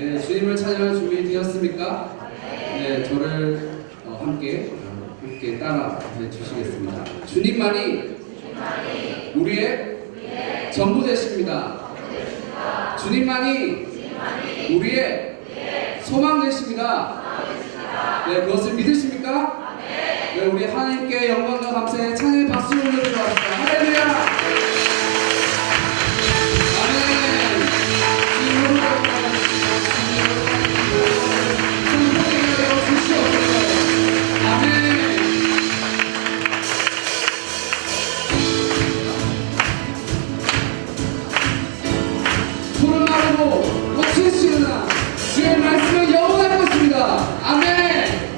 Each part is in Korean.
네, 주님을 찬양할 준비 되었습니까? 네, 저를 함께 따라 해주시겠습니다. 주님만이 우리의 전부 되십니다. 주님만이 우리의 소망 되십니다. 네, 그것을 믿으십니까? 네, 우리 하나님께 영광과 감사의 찬양의 박수를 올려드리겠습니다. 할렐루야! 푸른 마르고 꽃이 피우나 주의 말씀은 영원할 것입니다. 아멘.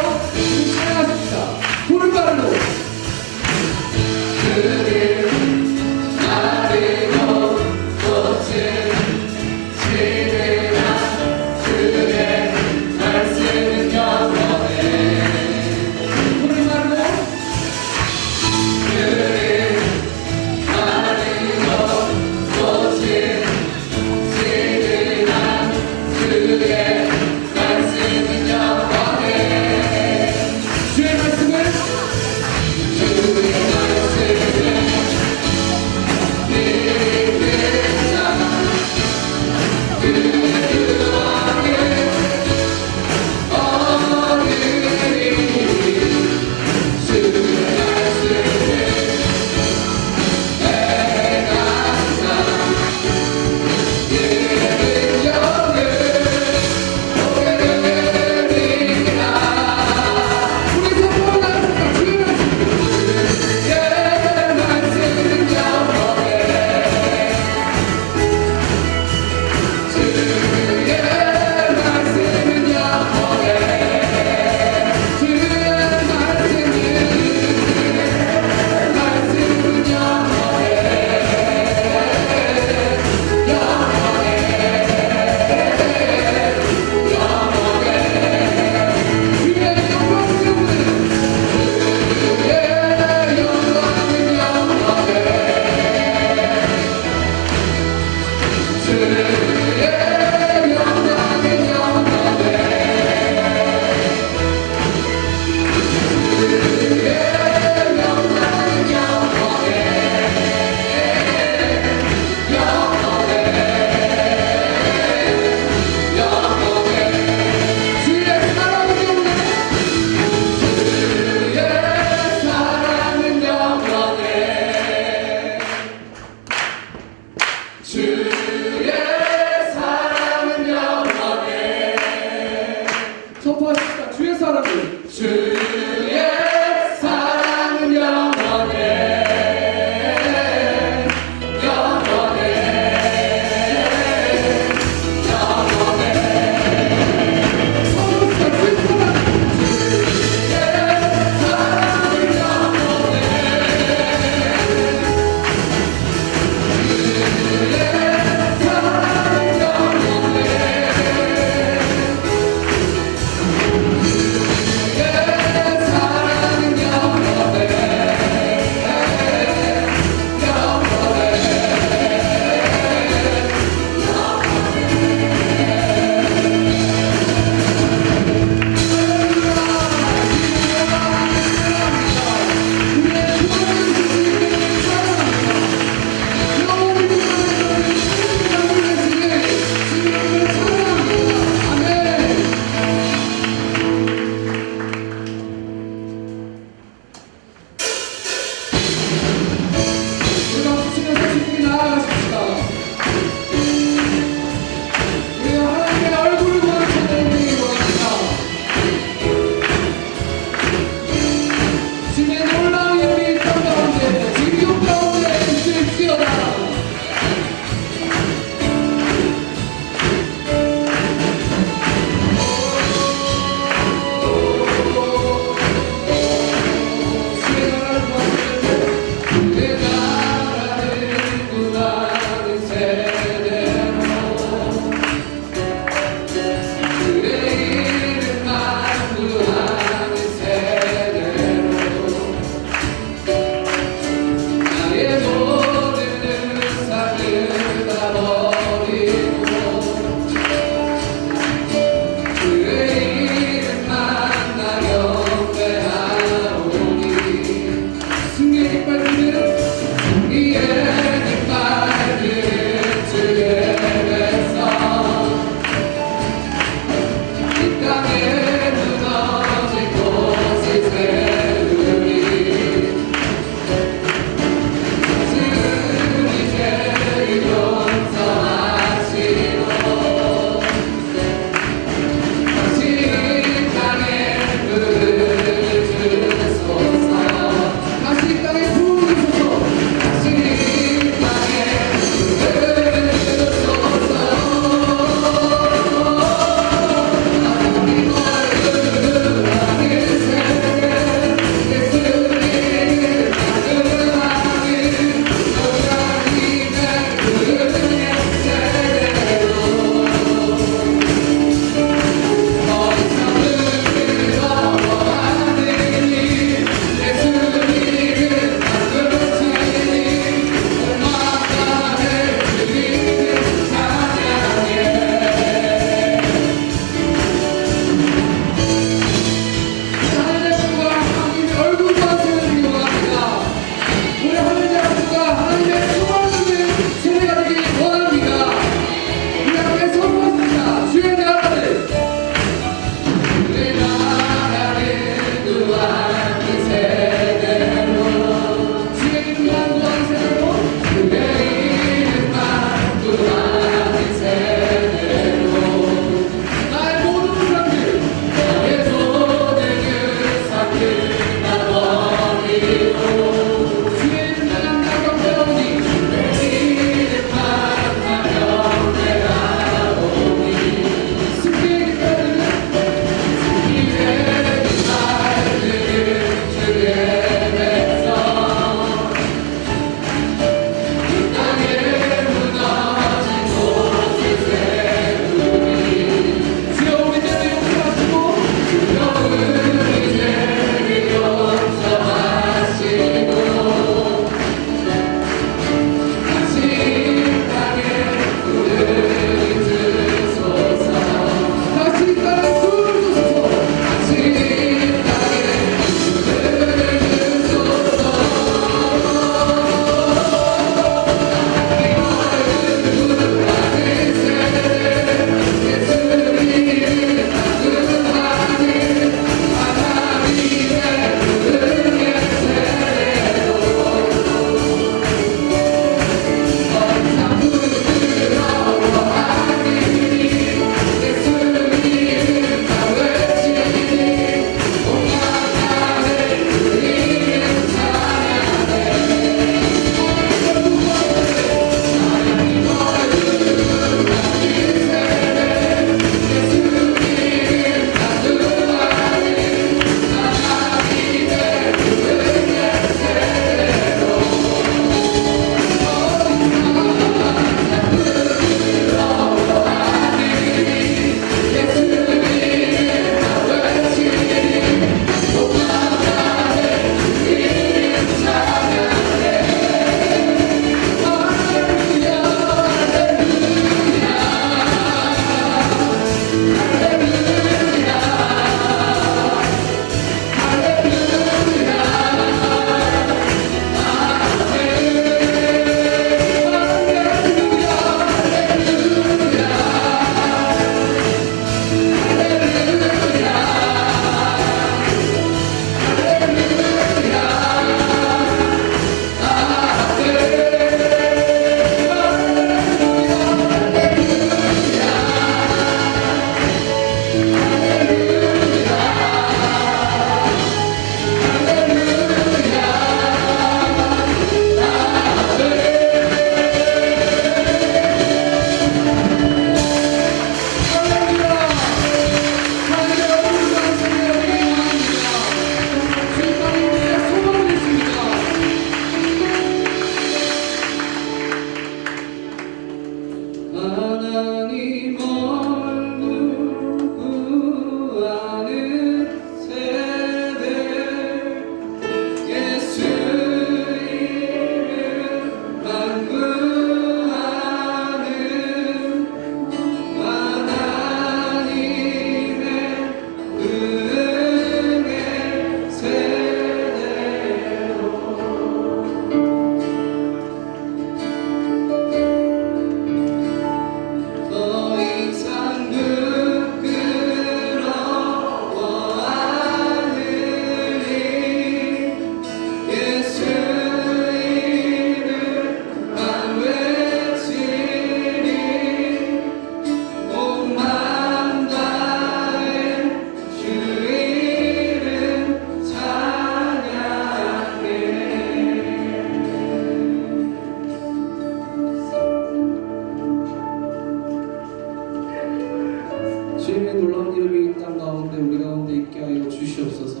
주님의 놀라운 이름이 이 땅 가운데 우리 가운데 있게 하여 주시옵소서.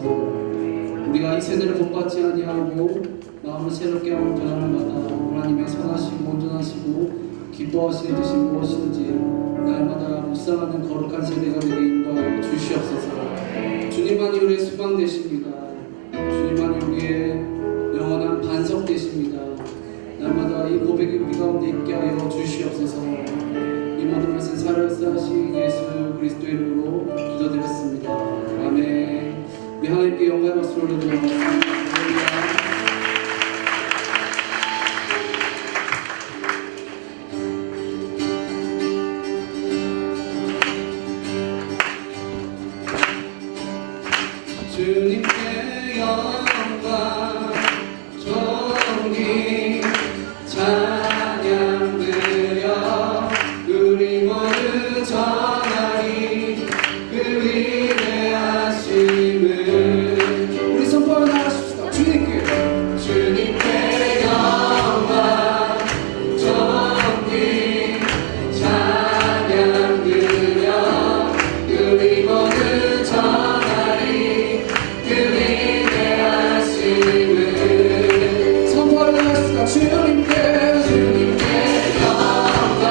우리가 이 세대를 본받지 아니하고 마음을 새롭게 하고 변화마다 하나님의 선하시고 온전하시고 기뻐하시는 뜻이 무엇인지 날마다 묵상하는 거룩한 세대가 되게 인도하여 주시옵소서. 주님만이 우리의 수방 되십니다. 주님만이 우리의 영원한 반석 되십니다. 날마다 이 고백이 우리 가운데 있게 하여 주시옵소서. 이 모든 것은 살아계신 예수 그리스도의 이름으로 기도드렸습니다. 아멘. 우리 하나님께 영광의 박수를 올려드리겠습니다. 주님께 영광 존귀 찬양 드려 우리 모두 전하리 그 위대하심을. 우리 선포하며 나가십시다. 주님께 영광 존귀 찬양 드려 우리 모두 전하리 그 위대하심을. 선포하며 나가십시다. 주님께 영광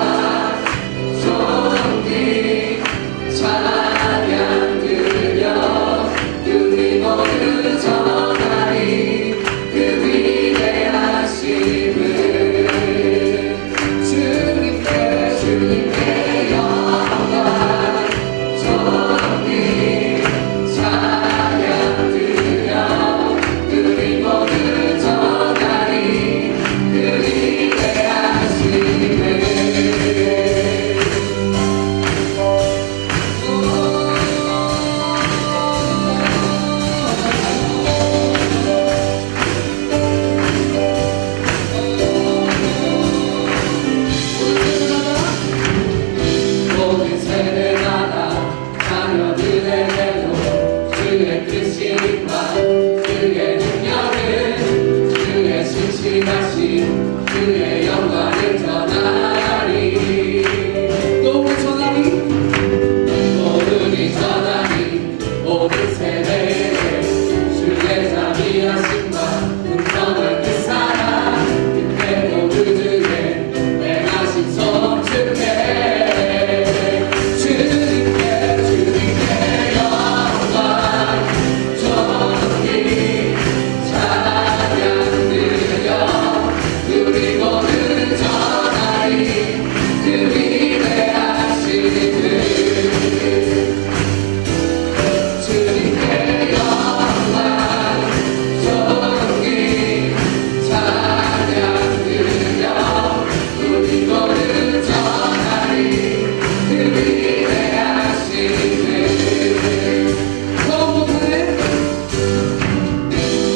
존귀 찬양 드려 우리 모두 전하리 그 위대하심을. 주님께 영광 존귀 찬양 드려 우리 모두 전하리 그 모든 세대마다 자녀들에게도 주의 뜻과 주의 능력을 주의 신실하심 주의 영광을 전하리. 또 우리 전하리 모든 세대에 주의 자비하심과 은총을 뜻하라. 그때 모두들의 행하신 성축해. 주님께 영광 존귀 찬양 드려 우리 모두 전하리 그 위대하심을. 주님께 영광 존귀 찬양 드려 우리 모두 전하리 그 위대하심을.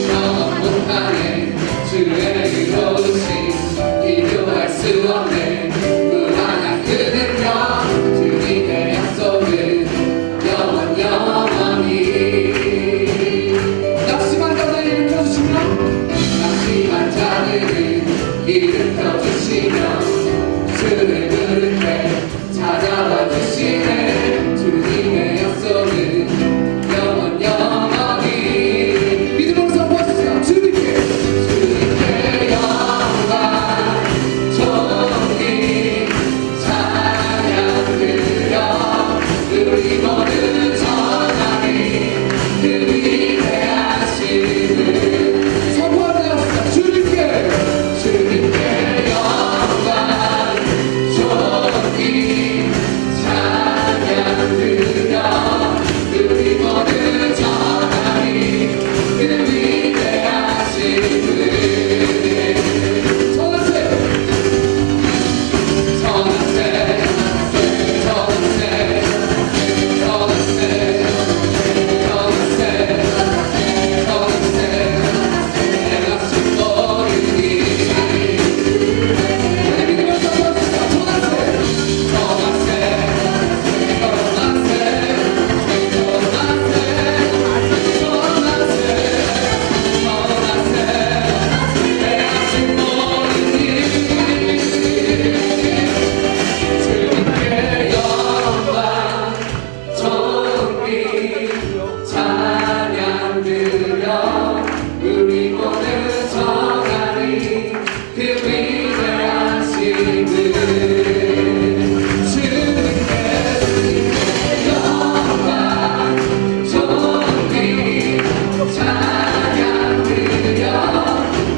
영원하네 주의 이루신 비교할 수 없네 무한한 그 능력 주님의 약속은 영원히. 낙심한 자들을 일으켜주시며 주를 부를 때 찾아와 주시네. 주님의 약속은 영원히. 믿음으로 선포하십시다. 주님께 영광 존귀 찬양 드려 우리 모두 전하리 그 위대하심을. 선포하며 나갑시다. 주님께 영광 그 위대하심을 주님께 영광 존귀 찬양 드려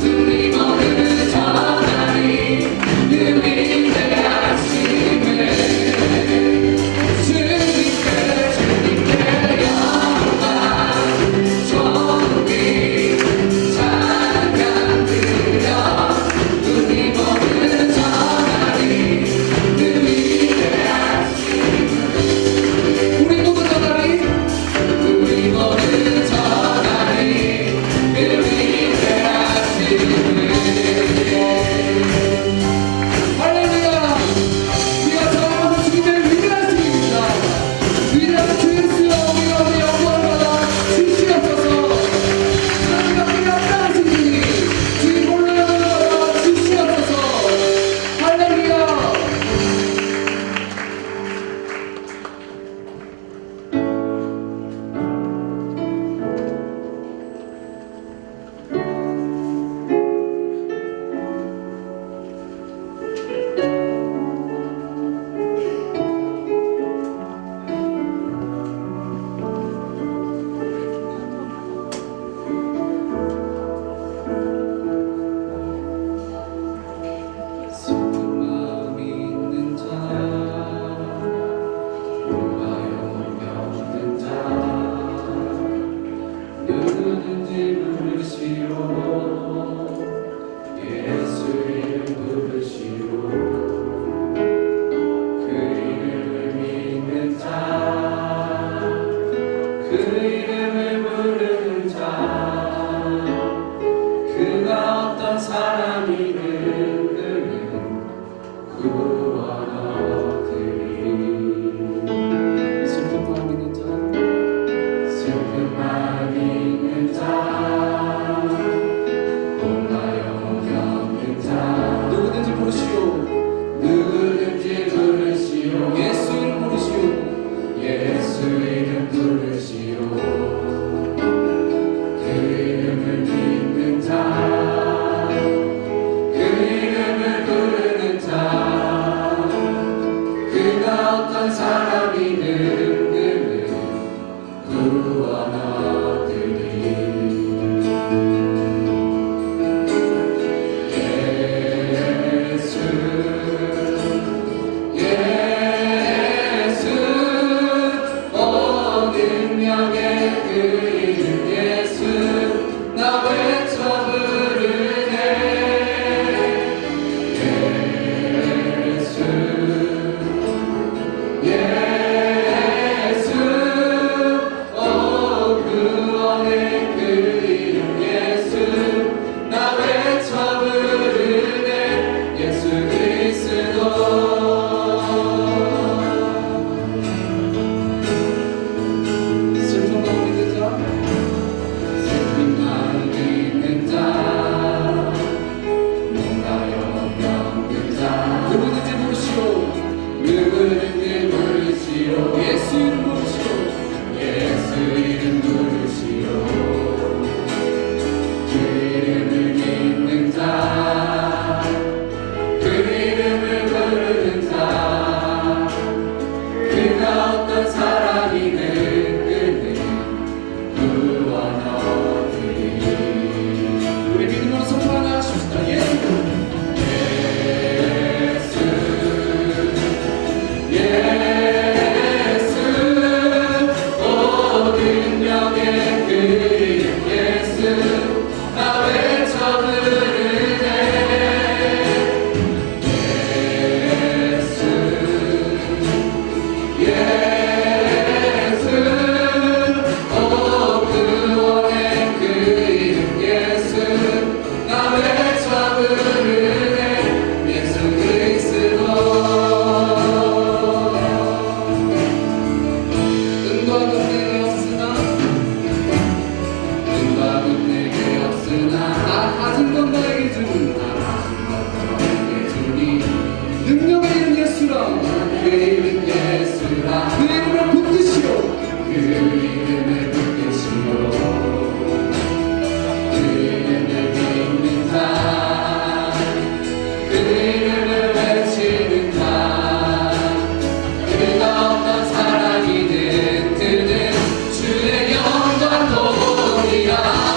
우리 모두 전하리 그 위대하심을 주님께 영광 존귀 찬양 드려 우리 이름을 외치는 자 끝없던 사랑이 드는 주의 영광 보리라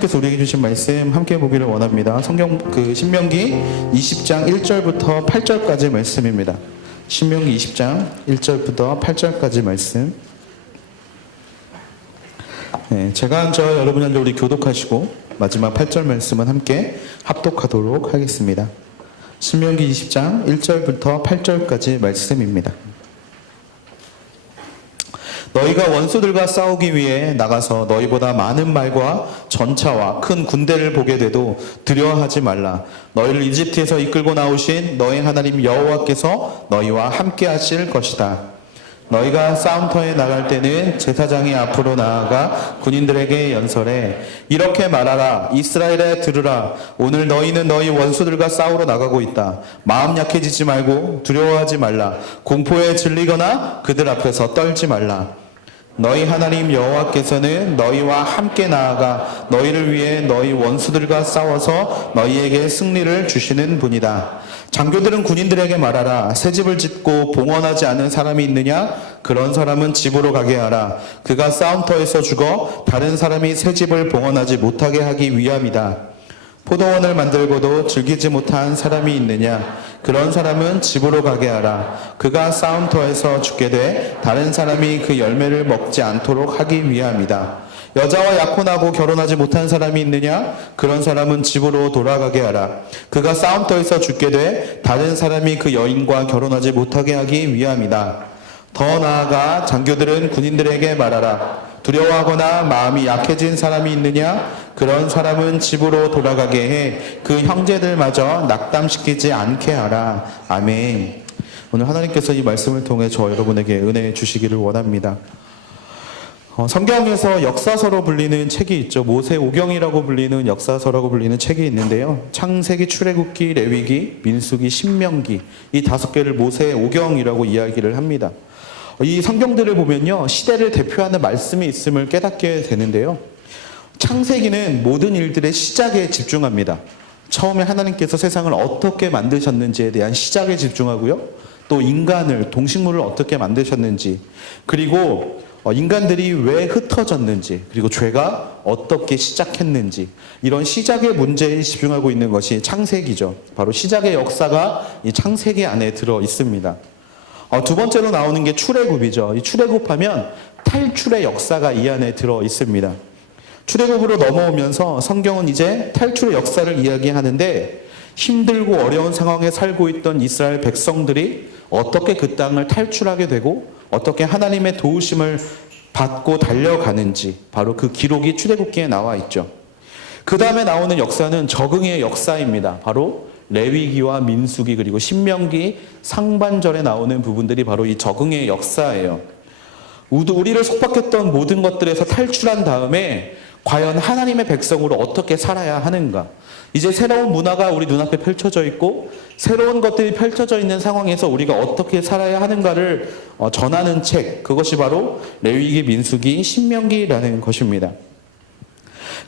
하나님께서 우리에게 주신 말씀 함께 보기를 원합니다. 성경 신명기 20장 1절부터 8절까지 말씀입니다. 신명기 20장 1절부터 8절까지 말씀. 네, 제가 먼저 여러분이 우리 교독하시고 마지막 8절 말씀은 함께 합독하도록 하겠습니다. 신명기 20장 1절부터 8절까지 말씀입니다. 너희가 원수들과 싸우기 위해 나가서 너희보다 많은 말과 전차와 큰 군대를 보게 돼도 두려워하지 말라. 너희를 이집트에서 이끌고 나오신 너희 하나님 여호와께서 너희와 함께 하실 것이다. 너희가 싸움터에 나갈 때는 제사장이 앞으로 나아가 군인들에게 연설해 이렇게 말하라. 이스라엘에 들으라. 오늘 너희는 너희 원수들과 싸우러 나가고 있다. 마음 약해지지 말고 두려워하지 말라. 공포에 질리거나 그들 앞에서 떨지 말라. 너희 하나님 여호와께서는 너희와 함께 나아가 너희를 위해 너희 원수들과 싸워서 너희에게 승리를 주시는 분이다. 장교들은 군인들에게 말하라. 새 집을 짓고 봉헌하지 않은 사람이 있느냐? 그런 사람은 집으로 가게 하라. 그가 싸움터에서 죽어 다른 사람이 새 집을 봉헌하지 못하게 하기 위함이다. 포도원을 만들고도 즐기지 못한 사람이 있느냐? 그런 사람은 집으로 가게 하라. 그가 싸움터에서 죽게 돼 다른 사람이 그 열매를 먹지 않도록 하기 위함이다. 여자와 약혼하고 결혼하지 못한 사람이 있느냐? 그런 사람은 집으로 돌아가게 하라. 그가 싸움터에서 죽게 돼 다른 사람이 그 여인과 결혼하지 못하게 하기 위함이다. 더 나아가 장교들은 군인들에게 말하라. 두려워하거나 마음이 약해진 사람이 있느냐? 그런 사람은 집으로 돌아가게 해 그 형제들마저 낙담시키지 않게 하라. 아멘. 오늘 하나님께서 이 말씀을 통해 저 여러분에게 은혜 주시기를 원합니다. 성경에서 역사서로 불리는 책이 있죠. 모세오경이라고 불리는 역사서라고 불리는 책이 있는데요. 창세기, 출애굽기, 레위기, 민수기, 신명기 이 5개를 모세오경이라고 이야기를 합니다. 이 성경들을 보면요, 시대를 대표하는 말씀이 있음을 깨닫게 되는데요. 창세기는 모든 일들의 시작에 집중합니다. 처음에 하나님께서 세상을 어떻게 만드셨는지에 대한 시작에 집중하고요. 또 인간을, 동식물을 어떻게 만드셨는지, 그리고 인간들이 왜 흩어졌는지, 그리고 죄가 어떻게 시작했는지, 이런 시작의 문제에 집중하고 있는 것이 창세기죠. 바로 시작의 역사가 이 창세기 안에 들어 있습니다. 두 번째로 나오는 게 출애굽이죠. 이 출애굽하면 탈출의 역사가 이 안에 들어 있습니다. 출애굽으로 넘어오면서 성경은 이제 탈출의 역사를 이야기하는데, 힘들고 어려운 상황에 살고 있던 이스라엘 백성들이 어떻게 그 땅을 탈출하게 되고 어떻게 하나님의 도우심을 받고 달려가는지, 바로 그 기록이 출애굽기에 나와 있죠. 그 다음에 나오는 역사는 적응의 역사입니다. 바로 레위기와 민수기, 그리고 신명기 상반절에 나오는 부분들이 바로 이 적응의 역사예요. 우리를 속박했던 모든 것들에서 탈출한 다음에 과연 하나님의 백성으로 어떻게 살아야 하는가? 이제 새로운 문화가 우리 눈앞에 펼쳐져 있고 새로운 것들이 펼쳐져 있는 상황에서 우리가 어떻게 살아야 하는가를 전하는 책, 그것이 바로 레위기, 민수기, 신명기라는 것입니다.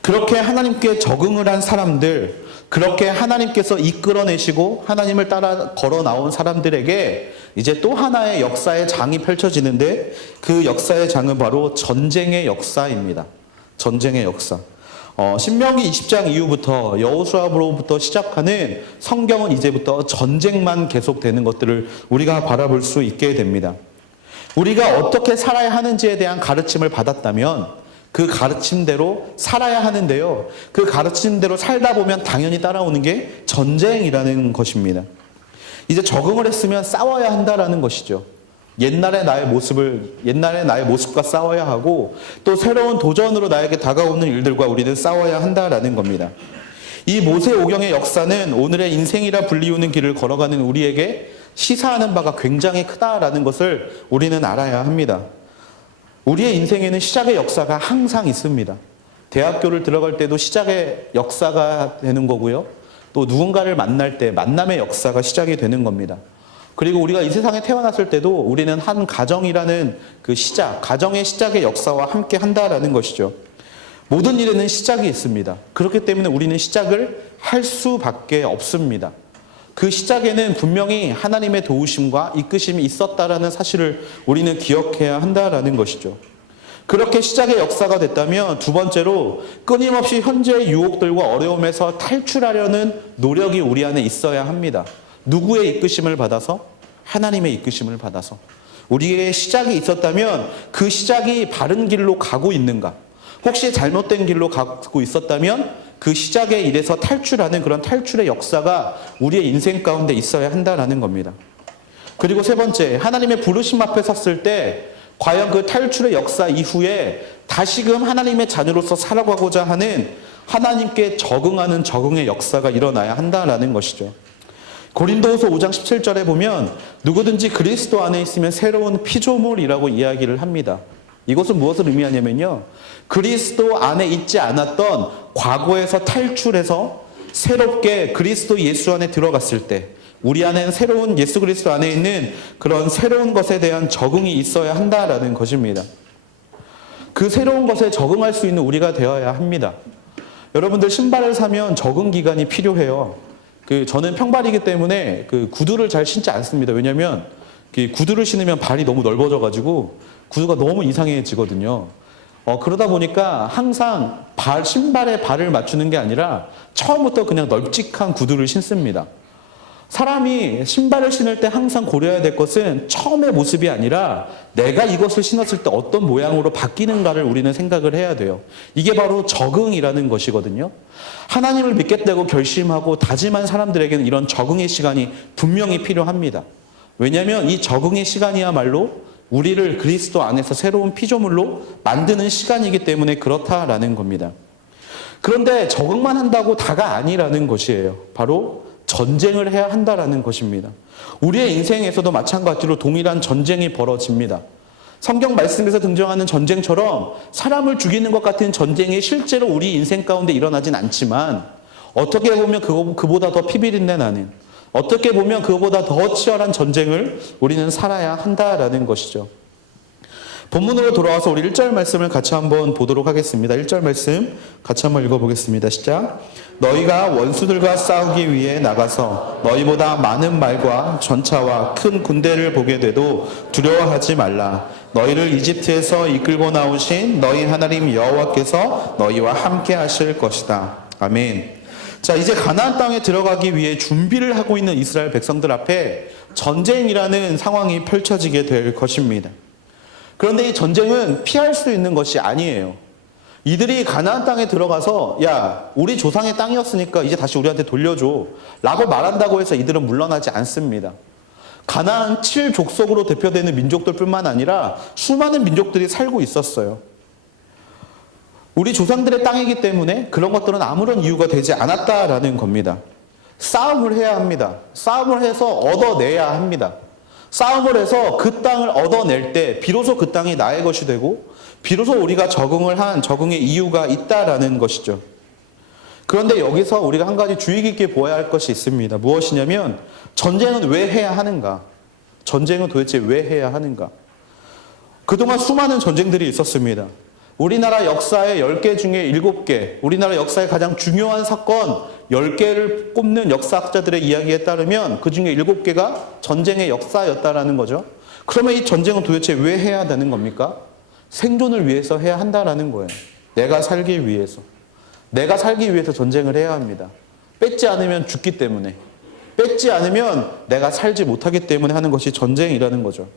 그렇게 하나님께 적응을 한 사람들, 그렇게 하나님께서 이끌어내시고 하나님을 따라 걸어 나온 사람들에게 이제 또 하나의 역사의 장이 펼쳐지는데, 그 역사의 장은 바로 전쟁의 역사입니다. 전쟁의 역사. 신명기 20장 이후부터 여호수아로부터 시작하는 성경은 이제부터 전쟁만 계속되는 것들을 우리가 바라볼 수 있게 됩니다. 우리가 어떻게 살아야 하는지에 대한 가르침을 받았다면 그 가르침대로 살아야 하는데요, 그 가르침대로 살다 보면 당연히 따라오는 게 전쟁이라는 것입니다. 이제 적응을 했으면 싸워야 한다라는 것이죠. 옛날의 나의 모습과 싸워야 하고, 또 새로운 도전으로 나에게 다가오는 일들과 우리는 싸워야 한다라는 겁니다. 이 모세오경의 역사는 오늘의 인생이라 불리우는 길을 걸어가는 우리에게 시사하는 바가 굉장히 크다라는 것을 우리는 알아야 합니다. 우리의 인생에는 시작의 역사가 항상 있습니다. 대학교를 들어갈 때도 시작의 역사가 되는 거고요. 또 누군가를 만날 때 만남의 역사가 시작이 되는 겁니다. 그리고 우리가 이 세상에 태어났을 때도 우리는 한 가정이라는 그 시작, 가정의 시작의 역사와 함께 한다라는 것이죠. 모든 일에는 시작이 있습니다. 그렇기 때문에 우리는 시작을 할 수밖에 없습니다. 그 시작에는 분명히 하나님의 도우심과 이끄심이 있었다라는 사실을 우리는 기억해야 한다라는 것이죠. 그렇게 시작의 역사가 됐다면 두 번째로 끊임없이 현재의 유혹들과 어려움에서 탈출하려는 노력이 우리 안에 있어야 합니다. 누구의 이끄심을 받아서? 하나님의 이끄심을 받아서. 우리의 시작이 있었다면 그 시작이 바른 길로 가고 있는가? 혹시 잘못된 길로 가고 있었다면 그 시작의 일에서 탈출하는 그런 탈출의 역사가 우리의 인생 가운데 있어야 한다라는 겁니다. 그리고 세 번째, 하나님의 부르심 앞에 섰을 때 과연 그 탈출의 역사 이후에 다시금 하나님의 자녀로서 살아가고자 하는 하나님께 적응하는 적응의 역사가 일어나야 한다라는 것이죠. 고린도후서 5장 17절에 보면 누구든지 그리스도 안에 있으면 새로운 피조물이라고 이야기를 합니다. 이것은 무엇을 의미하냐면요, 그리스도 안에 있지 않았던 과거에서 탈출해서 새롭게 그리스도 예수 안에 들어갔을 때 우리 안에는 새로운 예수 그리스도 안에 있는 그런 새로운 것에 대한 적응이 있어야 한다라는 것입니다. 그 새로운 것에 적응할 수 있는 우리가 되어야 합니다. 여러분들 신발을 사면 적응 기간이 필요해요. 저는 평발이기 때문에 구두를 잘 신지 않습니다. 왜냐하면 구두를 신으면 발이 너무 넓어져가지고 구두가 너무 이상해지거든요. 그러다 보니까 항상 신발에 발을 맞추는 게 아니라 처음부터 그냥 널찍한 구두를 신습니다. 사람이 신발을 신을 때 항상 고려해야 될 것은 처음의 모습이 아니라 내가 이것을 신었을 때 어떤 모양으로 바뀌는가를 우리는 생각을 해야 돼요. 이게 바로 적응이라는 것이거든요. 하나님을 믿겠다고 결심하고 다짐한 사람들에게는 이런 적응의 시간이 분명히 필요합니다. 왜냐하면 이 적응의 시간이야말로 우리를 그리스도 안에서 새로운 피조물로 만드는 시간이기 때문에 그렇다라는 겁니다. 그런데 적응만 한다고 다가 아니라는 것이에요. 바로 전쟁을 해야 한다라는 것입니다. 우리의 인생에서도 마찬가지로 동일한 전쟁이 벌어집니다. 성경 말씀에서 등장하는 전쟁처럼 사람을 죽이는 것 같은 전쟁이 실제로 우리 인생 가운데 일어나진 않지만 어떻게 보면 그보다 더 피비린내 나는, 어떻게 보면 그보다 더 치열한 전쟁을 우리는 살아야 한다라는 것이죠. 본문으로 돌아와서 우리 1절 말씀을 같이 한번 보도록 하겠습니다. 1절 말씀 같이 한번 읽어보겠습니다. 시작. 너희가 원수들과 싸우기 위해 나가서 너희보다 많은 말과 전차와 큰 군대를 보게 돼도 두려워하지 말라. 너희를 이집트에서 이끌고 나오신 너희 하나님 여호와께서 너희와 함께 하실 것이다. 아멘. 자, 이제 가나안 땅에 들어가기 위해 준비를 하고 있는 이스라엘 백성들 앞에 전쟁이라는 상황이 펼쳐지게 될 것입니다. 그런데 이 전쟁은 피할 수 있는 것이 아니에요. 이들이 가나안 땅에 들어가서 야, 우리 조상의 땅이었으니까 이제 다시 우리한테 돌려줘 라고 말한다고 해서 이들은 물러나지 않습니다. 가나안 7족속으로 대표되는 민족들뿐만 아니라 수많은 민족들이 살고 있었어요. 우리 조상들의 땅이기 때문에 그런 것들은 아무런 이유가 되지 않았다라는 겁니다. 싸움을 해야 합니다. 싸움을 해서 얻어내야 합니다. 싸움을 해서 그 땅을 얻어낼 때 비로소 그 땅이 나의 것이 되고 비로소 우리가 적응을 한 적응의 이유가 있다라는 것이죠. 그런데 여기서 우리가 한 가지 주의 깊게 보아야 할 것이 있습니다. 무엇이냐면 전쟁은 왜 해야 하는가? 전쟁은 도대체 왜 해야 하는가? 그동안 수많은 전쟁들이 있었습니다. 우리나라 역사의 10개 중에 7개, 우리나라 역사의 가장 중요한 사건 10개를 꼽는 역사학자들의 이야기에 따르면 그 중에 7개가 전쟁의 역사였다라는 거죠. 그러면 이 전쟁은 도대체 왜 해야 되는 겁니까? 생존을 위해서 해야 한다라는 거예요. 내가 살기 위해서. 내가 살기 위해서 전쟁을 해야 합니다. 뺏지 않으면 죽기 때문에. 뺏지 않으면 내가 살지 못하기 때문에 하는 것이 전쟁이라는 거죠.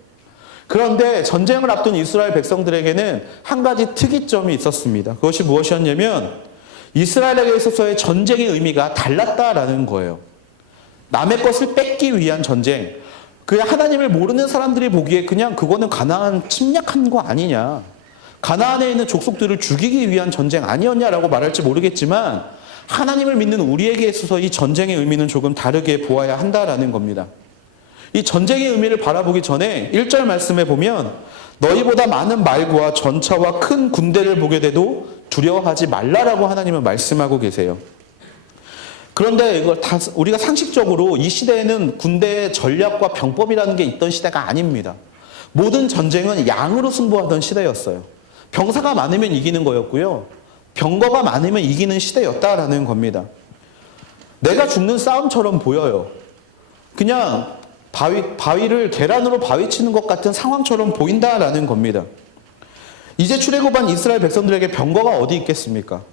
그런데 전쟁을 앞둔 이스라엘 백성들에게는 한 가지 특이점이 있었습니다. 그것이 무엇이었냐면 이스라엘에게 있어서의 전쟁의 의미가 달랐다라는 거예요. 남의 것을 뺏기 위한 전쟁. 그냥 하나님을 모르는 사람들이 보기에 그냥 그거는 가나안 침략한 거 아니냐. 가나안에 있는 족속들을 죽이기 위한 전쟁 아니었냐라고 말할지 모르겠지만 하나님을 믿는 우리에게 있어서 이 전쟁의 의미는 조금 다르게 보아야 한다라는 겁니다. 이 전쟁의 의미를 바라보기 전에 1절 말씀에 보면 너희보다 많은 말과 전차와 큰 군대를 보게 돼도 두려워하지 말라라고 하나님은 말씀하고 계세요. 그런데 이걸 다 우리가 상식적으로 이 시대에는 군대의 전략과 병법이라는 게 있던 시대가 아닙니다. 모든 전쟁은 양으로 승부하던 시대였어요. 병사가 많으면 이기는 거였고요. 병거가 많으면 이기는 시대였다라는 겁니다. 내가 죽는 싸움처럼 보여요. 그냥 바위를 계란으로 바위 치는 것 같은 상황처럼 보인다라는 겁니다. 이제 출애굽한 이스라엘 백성들에게 병거가 어디 있겠습니까?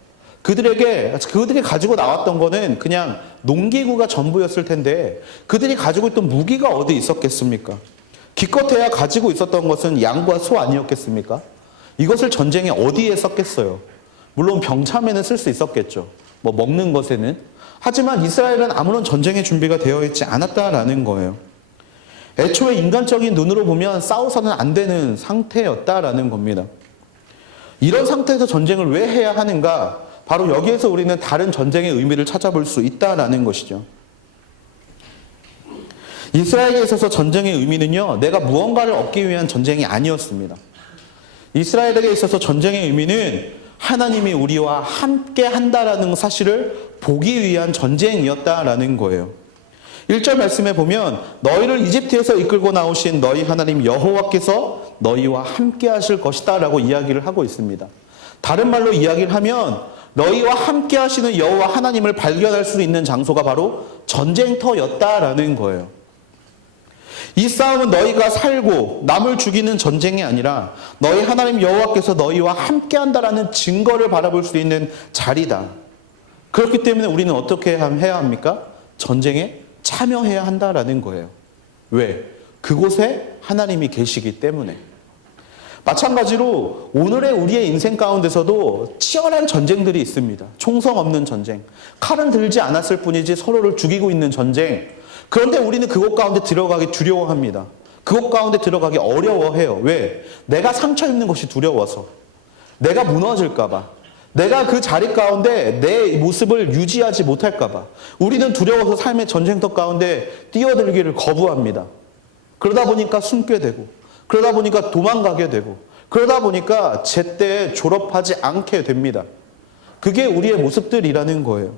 그들이 가지고 나왔던 거는 그냥 농기구가 전부였을 텐데 그들이 가지고 있던 무기가 어디 있었겠습니까? 기껏해야 가지고 있었던 것은 양과 소 아니었겠습니까? 이것을 전쟁에 어디에 썼겠어요? 물론 병참에는 쓸 수 있었겠죠. 뭐 먹는 것에는. 하지만 이스라엘은 아무런 전쟁의 준비가 되어 있지 않았다라는 거예요. 애초에 인간적인 눈으로 보면 싸워서는 안 되는 상태였다라는 겁니다. 이런 상태에서 전쟁을 왜 해야 하는가? 바로 여기에서 우리는 다른 전쟁의 의미를 찾아볼 수 있다라는 것이죠. 이스라엘에 있어서 전쟁의 의미는요, 내가 무언가를 얻기 위한 전쟁이 아니었습니다. 이스라엘에게 있어서 전쟁의 의미는 하나님이 우리와 함께 한다라는 사실을 보기 위한 전쟁이었다라는 거예요. 1절 말씀에 보면 너희를 이집트에서 이끌고 나오신 너희 하나님 여호와께서 너희와 함께 하실 것이다 라고 이야기를 하고 있습니다. 다른 말로 이야기를 하면 너희와 함께 하시는 여호와 하나님을 발견할 수 있는 장소가 바로 전쟁터였다라는 거예요. 이 싸움은 너희가 살고 남을 죽이는 전쟁이 아니라 너희 하나님 여호와께서 너희와 함께 한다라는 증거를 바라볼 수 있는 자리다. 그렇기 때문에 우리는 어떻게 해야 합니까? 전쟁에 참여해야 한다라는 거예요. 왜? 그곳에 하나님이 계시기 때문에. 마찬가지로 오늘의 우리의 인생 가운데서도 치열한 전쟁들이 있습니다. 총성 없는 전쟁. 칼은 들지 않았을 뿐이지 서로를 죽이고 있는 전쟁. 그런데 우리는 그곳 가운데 들어가기 두려워합니다. 그곳 가운데 들어가기 어려워해요. 왜? 내가 상처 입는 것이 두려워서. 내가 무너질까 봐. 내가 그 자리 가운데 내 모습을 유지하지 못할까 봐. 우리는 두려워서 삶의 전쟁터 가운데 뛰어들기를 거부합니다. 그러다 보니까 숨게 되고, 그러다 보니까 도망가게 되고, 그러다 보니까 제때 졸업하지 않게 됩니다. 그게 우리의 모습들이라는 거예요.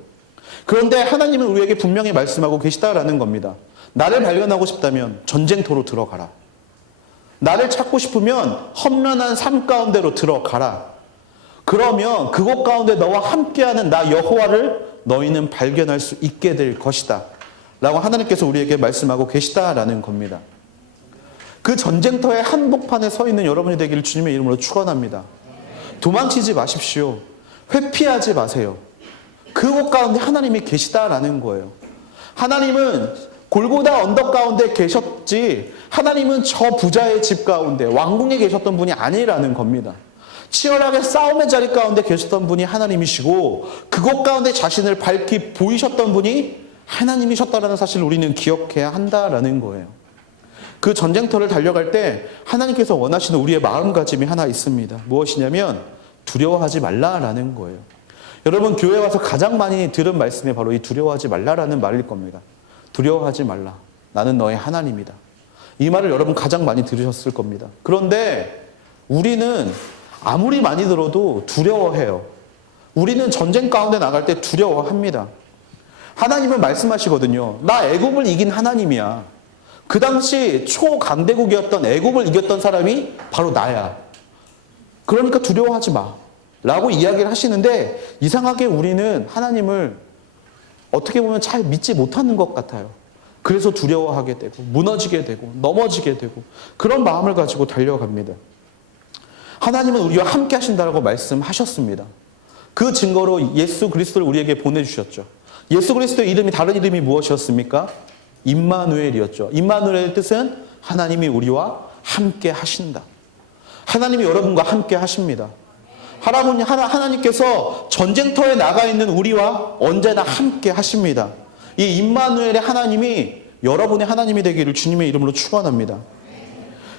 그런데 하나님은 우리에게 분명히 말씀하고 계시다라는 겁니다. 나를 발견하고 싶다면 전쟁터로 들어가라. 나를 찾고 싶으면 험난한 삶 가운데로 들어가라. 그러면 그곳 가운데 너와 함께하는 나 여호와를 너희는 발견할 수 있게 될 것이다 라고 하나님께서 우리에게 말씀하고 계시다라는 겁니다. 그 전쟁터의 한복판에 서 있는 여러분이 되기를 주님의 이름으로 축원합니다. 도망치지 마십시오. 회피하지 마세요. 그곳 가운데 하나님이 계시다라는 거예요. 하나님은 골고다 언덕 가운데 계셨지 하나님은 저 부자의 집 가운데 왕궁에 계셨던 분이 아니라는 겁니다. 치열하게 싸움의 자리 가운데 계셨던 분이 하나님이시고 그곳 가운데 자신을 밝히 보이셨던 분이 하나님이셨다라는 사실을 우리는 기억해야 한다라는 거예요. 그 전쟁터를 달려갈 때 하나님께서 원하시는 우리의 마음가짐이 하나 있습니다. 무엇이냐면 두려워하지 말라라는 거예요. 여러분 교회 와서 가장 많이 들은 말씀이 바로 이 두려워하지 말라라는 말일 겁니다. 두려워하지 말라. 나는 너의 하나님이다. 이 말을 여러분 가장 많이 들으셨을 겁니다. 그런데 우리는 아무리 많이 들어도 두려워해요. 우리는 전쟁 가운데 나갈 때 두려워합니다. 하나님은 말씀하시거든요. 나 애굽을 이긴 하나님이야. 그 당시 초강대국이었던 애굽을 이겼던 사람이 바로 나야. 그러니까 두려워하지 마. 라고 이야기를 하시는데 이상하게 우리는 하나님을 어떻게 보면 잘 믿지 못하는 것 같아요. 그래서 두려워하게 되고 무너지게 되고 넘어지게 되고 그런 마음을 가지고 달려갑니다. 하나님은 우리와 함께 하신다고 말씀하셨습니다. 그 증거로 예수 그리스도를 우리에게 보내주셨죠. 예수 그리스도의 이름이 다른 이름이 무엇이었습니까? 임마누엘이었죠. 임마누엘의 뜻은 하나님이 우리와 함께 하신다. 하나님이 여러분과 함께 하십니다. 하나님께서 전쟁터에 나가 있는 우리와 언제나 함께 하십니다. 이 임마누엘의 하나님이 여러분의 하나님이 되기를 주님의 이름으로 축원합니다.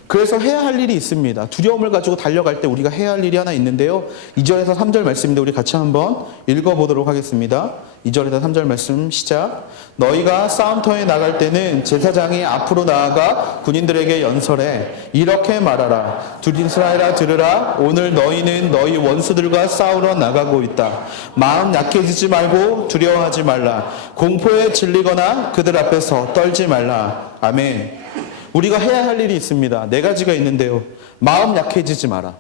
그래서 해야 할 일이 있습니다. 두려움을 가지고 달려갈 때 우리가 해야 할 일이 하나 있는데요. 2절에서 3절 말씀인데 우리 같이 한번 읽어보도록 하겠습니다. 2절에서 3절 말씀 시작. 너희가 싸움터에 나갈 때는 제사장이 앞으로 나아가 군인들에게 연설해 이렇게 말하라. 이스라엘아 들으라. 오늘 너희는 너희 원수들과 싸우러 나가고 있다. 마음 약해지지 말고 두려워하지 말라. 공포에 질리거나 그들 앞에서 떨지 말라. 아멘. 우리가 해야 할 일이 있습니다. 4가지가 있는데요. 마음 약해지지 마라.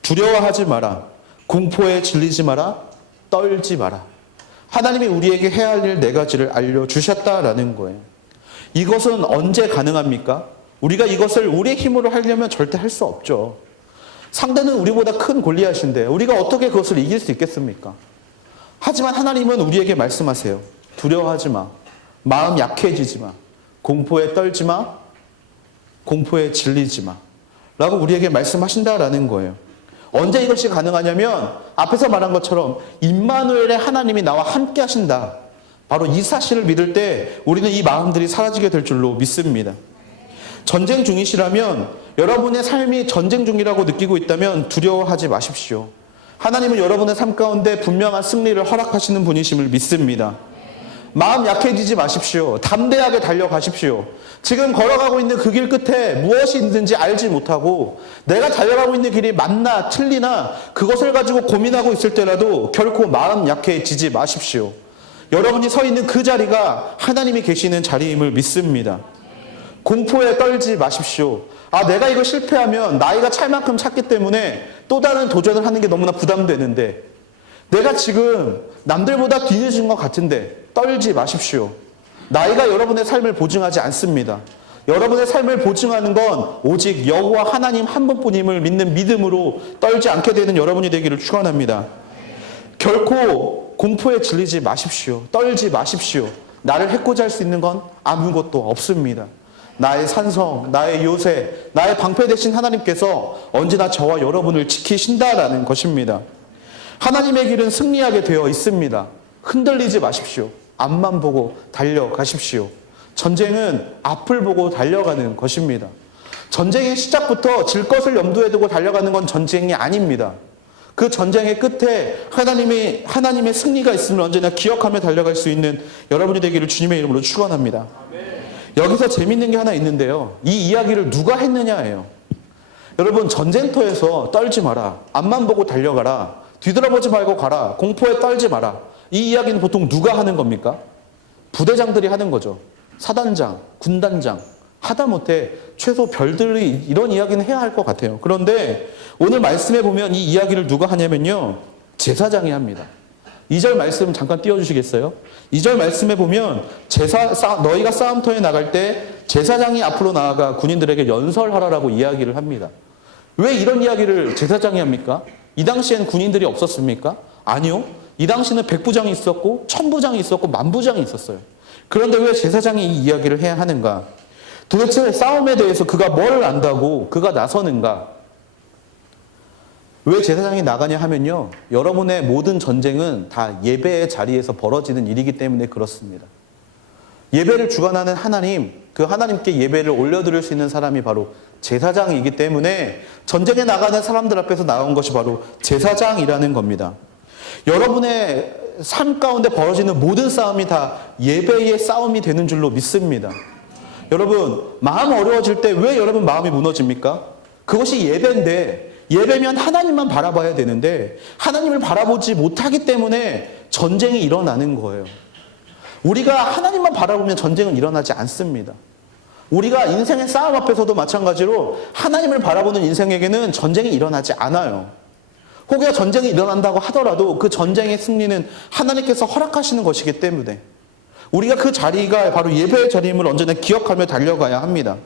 두려워하지 마라. 공포에 질리지 마라. 떨지 마라. 하나님이 우리에게 해야 할 일 4가지를 알려주셨다라는 거예요. 이것은 언제 가능합니까? 우리가 이것을 우리의 힘으로 하려면 절대 할 수 없죠. 상대는 우리보다 큰 골리앗인데 우리가 어떻게 그것을 이길 수 있겠습니까? 하지만 하나님은 우리에게 말씀하세요. 두려워하지 마. 마음 약해지지 마. 공포에 떨지 마. 공포에 질리지 마. 라고 우리에게 말씀하신다라는 거예요. 언제 이것이 가능하냐면 앞에서 말한 것처럼 임마누엘의 하나님이 나와 함께 하신다. 바로 이 사실을 믿을 때 우리는 이 마음들이 사라지게 될 줄로 믿습니다. 전쟁 중이시라면, 여러분의 삶이 전쟁 중이라고 느끼고 있다면 두려워하지 마십시오. 하나님은 여러분의 삶 가운데 분명한 승리를 허락하시는 분이심을 믿습니다. 마음 약해지지 마십시오. 담대하게 달려가십시오. 지금 걸어가고 있는 그 길 끝에 무엇이 있는지 알지 못하고 내가 달려가고 있는 길이 맞나 틀리나 그것을 가지고 고민하고 있을 때라도 결코 마음 약해지지 마십시오. 여러분이 서 있는 그 자리가 하나님이 계시는 자리임을 믿습니다. 공포에 떨지 마십시오. 내가 이거 실패하면 나이가 찰 만큼 찼기 때문에 또 다른 도전을 하는 게 너무나 부담되는데, 내가 지금 남들보다 뒤늦은 것 같은데 떨지 마십시오. 나이가 여러분의 삶을 보증하지 않습니다. 여러분의 삶을 보증하는 건 오직 여호와 하나님 한 분뿐임을 믿는 믿음으로 떨지 않게 되는 여러분이 되기를 축원합니다. 결코 공포에 질리지 마십시오. 떨지 마십시오. 나를 해코지 할 수 있는 건 아무것도 없습니다. 나의 산성, 나의 요새, 나의 방패 되신 하나님께서 언제나 저와 여러분을 지키신다라는 것입니다. 하나님의 길은 승리하게 되어 있습니다. 흔들리지 마십시오. 앞만 보고 달려가십시오. 전쟁은 앞을 보고 달려가는 것입니다. 전쟁의 시작부터 질 것을 염두에 두고 달려가는 건 전쟁이 아닙니다. 그 전쟁의 끝에 하나님의 승리가 있음을 언제나 기억하며 달려갈 수 있는 여러분이 되기를 주님의 이름으로 축원합니다. 여기서 재밌는 게 하나 있는데요. 이 이야기를 누가 했느냐예요. 여러분, 전쟁터에서 떨지 마라. 앞만 보고 달려가라. 뒤돌아보지 말고 가라. 공포에 떨지 마라. 이 이야기는 보통 누가 하는 겁니까? 부대장들이 하는 거죠. 사단장, 군단장. 하다못해 최소 별들이 이런 이야기는 해야 할 것 같아요. 그런데 오늘 말씀에 보면 이 이야기를 누가 하냐면요. 제사장이 합니다. 2절 말씀 잠깐 띄워주시겠어요? 2절 말씀에 보면 너희가 싸움터에 나갈 때 제사장이 앞으로 나아가 군인들에게 연설하라라고 이야기를 합니다. 왜 이런 이야기를 제사장이 합니까? 이 당시에는 군인들이 없었습니까? 아니요. 이 당시에는 백부장이 있었고 천부장이 있었고 만부장이 있었어요. 그런데 왜 제사장이 이 이야기를 해야 하는가? 도대체 싸움에 대해서 그가 뭘 안다고 그가 나서는가? 왜 제사장이 나가냐 하면요. 여러분의 모든 전쟁은 다 예배의 자리에서 벌어지는 일이기 때문에 그렇습니다. 예배를 주관하는 하나님, 그 하나님께 예배를 올려드릴 수 있는 사람이 바로 제사장이기 때문에 전쟁에 나가는 사람들 앞에서 나온 것이 바로 제사장이라는 겁니다. 여러분의 삶 가운데 벌어지는 모든 싸움이 다 예배의 싸움이 되는 줄로 믿습니다. 여러분, 마음 어려워질 때 왜 여러분 마음이 무너집니까? 그것이 예배인데, 예배면 하나님만 바라봐야 되는데 하나님을 바라보지 못하기 때문에 전쟁이 일어나는 거예요. 우리가 하나님만 바라보면 전쟁은 일어나지 않습니다. 우리가 인생의 싸움 앞에서도 마찬가지로 하나님을 바라보는 인생에게는 전쟁이 일어나지 않아요. 혹여 전쟁이 일어난다고 하더라도 그 전쟁의 승리는 하나님께서 허락하시는 것이기 때문에 우리가 그 자리가 바로 예배의 자리임을 언제나 기억하며 달려가야 합니다.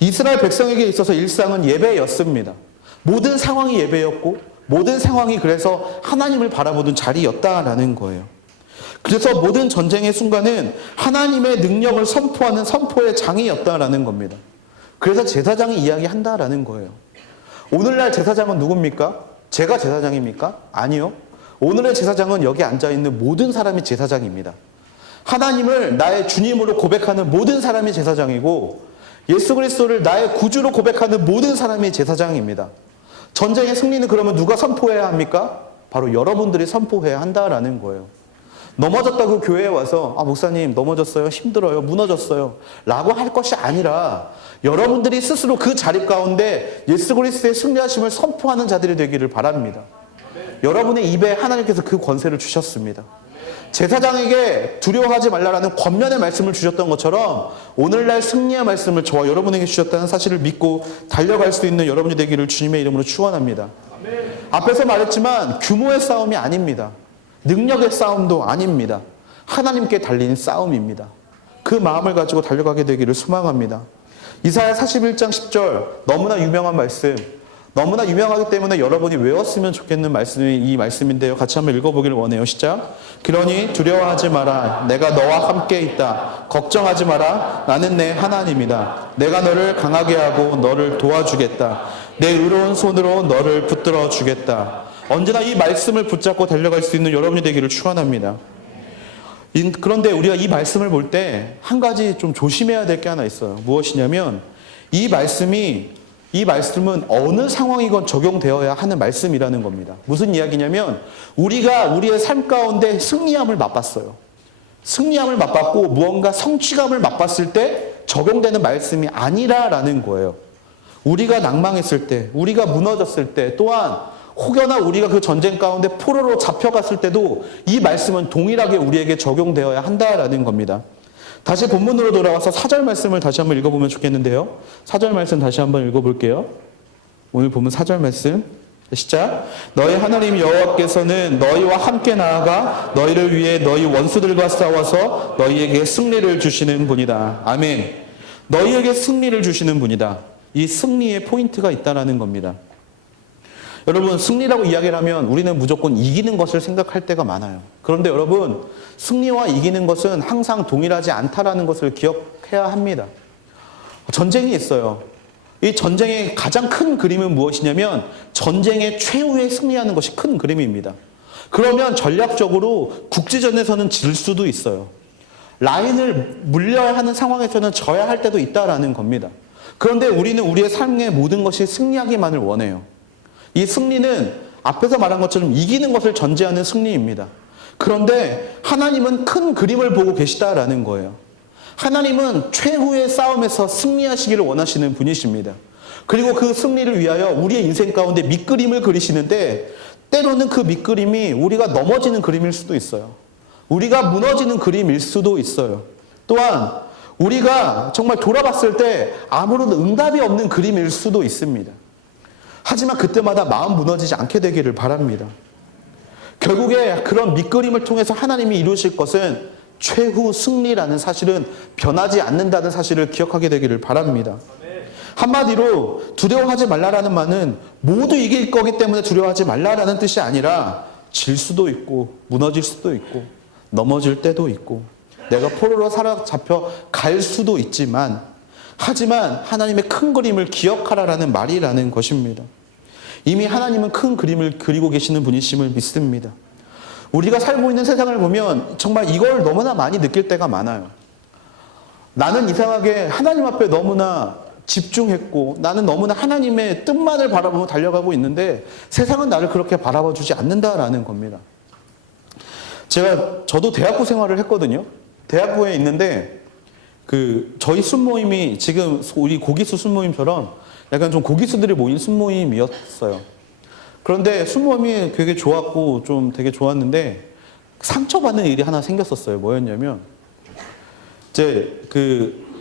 이스라엘 백성에게 있어서 일상은 예배였습니다. 모든 상황이 예배였고 모든 상황이 그래서 하나님을 바라보는 자리였다라는 거예요. 그래서 모든 전쟁의 순간은 하나님의 능력을 선포하는 선포의 장이었다라는 겁니다. 그래서 제사장이 이야기한다라는 거예요. 오늘날 제사장은 누굽니까? 제가 제사장입니까? 아니요. 오늘의 제사장은 여기 앉아있는 모든 사람이 제사장입니다. 하나님을 나의 주님으로 고백하는 모든 사람이 제사장이고 예수 그리스도를 나의 구주로 고백하는 모든 사람이 제사장입니다. 전쟁의 승리는 그러면 누가 선포해야 합니까? 바로 여러분들이 선포해야 한다라는 거예요. 넘어졌다고 교회에 와서 목사님 넘어졌어요, 힘들어요, 무너졌어요 라고 할 것이 아니라 여러분들이 스스로 그 자리 가운데 예수 그리스도의 승리하심을 선포하는 자들이 되기를 바랍니다. 여러분의 입에 하나님께서 그 권세를 주셨습니다. 제사장에게 두려워하지 말라라는 권면의 말씀을 주셨던 것처럼 오늘날 승리의 말씀을 저와 여러분에게 주셨다는 사실을 믿고 달려갈 수 있는 여러분이 되기를 주님의 이름으로 축원합니다. 앞에서 말했지만 규모의 싸움이 아닙니다. 능력의 싸움도 아닙니다. 하나님께 달린 싸움입니다. 그 마음을 가지고 달려가게 되기를 소망합니다. 이사야 41장 10절 너무나 유명한 말씀, 너무나 유명하기 때문에 여러분이 외웠으면 좋겠는 말씀이 이 말씀인데요. 같이 한번 읽어보기를 원해요. 시작. 그러니 두려워하지 마라. 내가 너와 함께 있다. 걱정하지 마라. 나는 내 하나님이다. 내가 너를 강하게 하고 너를 도와주겠다. 내 의로운 손으로 너를 붙들어 주겠다. 언제나 이 말씀을 붙잡고 달려갈 수 있는 여러분이 되기를 축원합니다. 그런데 우리가 이 말씀을 볼 때 한 가지 좀 조심해야 될 게 하나 있어요. 무엇이냐면 이 말씀은 어느 상황이건 적용되어야 하는 말씀이라는 겁니다. 무슨 이야기냐면 우리가 우리의 삶 가운데 승리함을 맛봤어요. 승리함을 맛봤고 무언가 성취감을 맛봤을 때 적용되는 말씀이 아니라라는 거예요. 우리가 낭망했을 때, 우리가 무너졌을 때, 또한 혹여나 우리가 그 전쟁 가운데 포로로 잡혀갔을 때도 이 말씀은 동일하게 우리에게 적용되어야 한다라는 겁니다. 다시 본문으로 돌아와서 4절 말씀을 다시 한번 읽어보면 좋겠는데요. 4절 말씀 다시 한번 읽어볼게요. 오늘 보면 4절 말씀 시작. 너희 하나님 여호와께서는 너희와 함께 나아가 너희를 위해 너희 원수들과 싸워서 너희에게 승리를 주시는 분이다. 아멘. 너희에게 승리를 주시는 분이다. 이 승리의 포인트가 있다는 겁니다. 여러분, 승리라고 이야기를 하면 우리는 무조건 이기는 것을 생각할 때가 많아요. 그런데 여러분, 승리와 이기는 것은 항상 동일하지 않다라는 것을 기억해야 합니다. 전쟁이 있어요. 이 전쟁의 가장 큰 그림은 무엇이냐면 전쟁의 최후에 승리하는 것이 큰 그림입니다. 그러면 전략적으로 국지전에서는 질 수도 있어요. 라인을 물려야 하는 상황에서는 져야 할 때도 있다라는 겁니다. 그런데 우리는 우리의 삶의 모든 것이 승리하기만을 원해요. 이 승리는 앞에서 말한 것처럼 이기는 것을 전제하는 승리입니다. 그런데 하나님은 큰 그림을 보고 계시다라는 거예요. 하나님은 최후의 싸움에서 승리하시기를 원하시는 분이십니다. 그리고 그 승리를 위하여 우리의 인생 가운데 밑그림을 그리시는데 때로는 그 밑그림이 우리가 넘어지는 그림일 수도 있어요. 우리가 무너지는 그림일 수도 있어요. 또한 우리가 정말 돌아봤을 때 아무런 응답이 없는 그림일 수도 있습니다. 하지만 그때마다 마음 무너지지 않게 되기를 바랍니다. 결국에 그런 밑그림을 통해서 하나님이 이루실 것은 최후 승리라는 사실은 변하지 않는다는 사실을 기억하게 되기를 바랍니다. 한마디로 두려워하지 말라라는 말은 모두 이길 거기 때문에 두려워하지 말라라는 뜻이 아니라 질 수도 있고 무너질 수도 있고 넘어질 때도 있고 내가 포로로 사로잡혀 갈 수도 있지만 하지만 하나님의 큰 그림을 기억하라라는 말이라는 것입니다. 이미 하나님은 큰 그림을 그리고 계시는 분이심을 믿습니다. 우리가 살고 있는 세상을 보면 정말 이걸 너무나 많이 느낄 때가 많아요. 나는 이상하게 하나님 앞에 너무나 집중했고 나는 너무나 하나님의 뜻만을 바라보며 달려가고 있는데 세상은 나를 그렇게 바라봐 주지 않는다라는 겁니다. 저도 대학부 생활을 했거든요. 대학부에 있는데 저희 순모임이 지금 우리 고기수 순모임처럼 약간 좀 고기수들이 모인 순모임이었어요. 그런데 순모임이 되게 좋았고 좀 되게 좋았는데 상처받는 일이 하나 생겼었어요. 뭐였냐면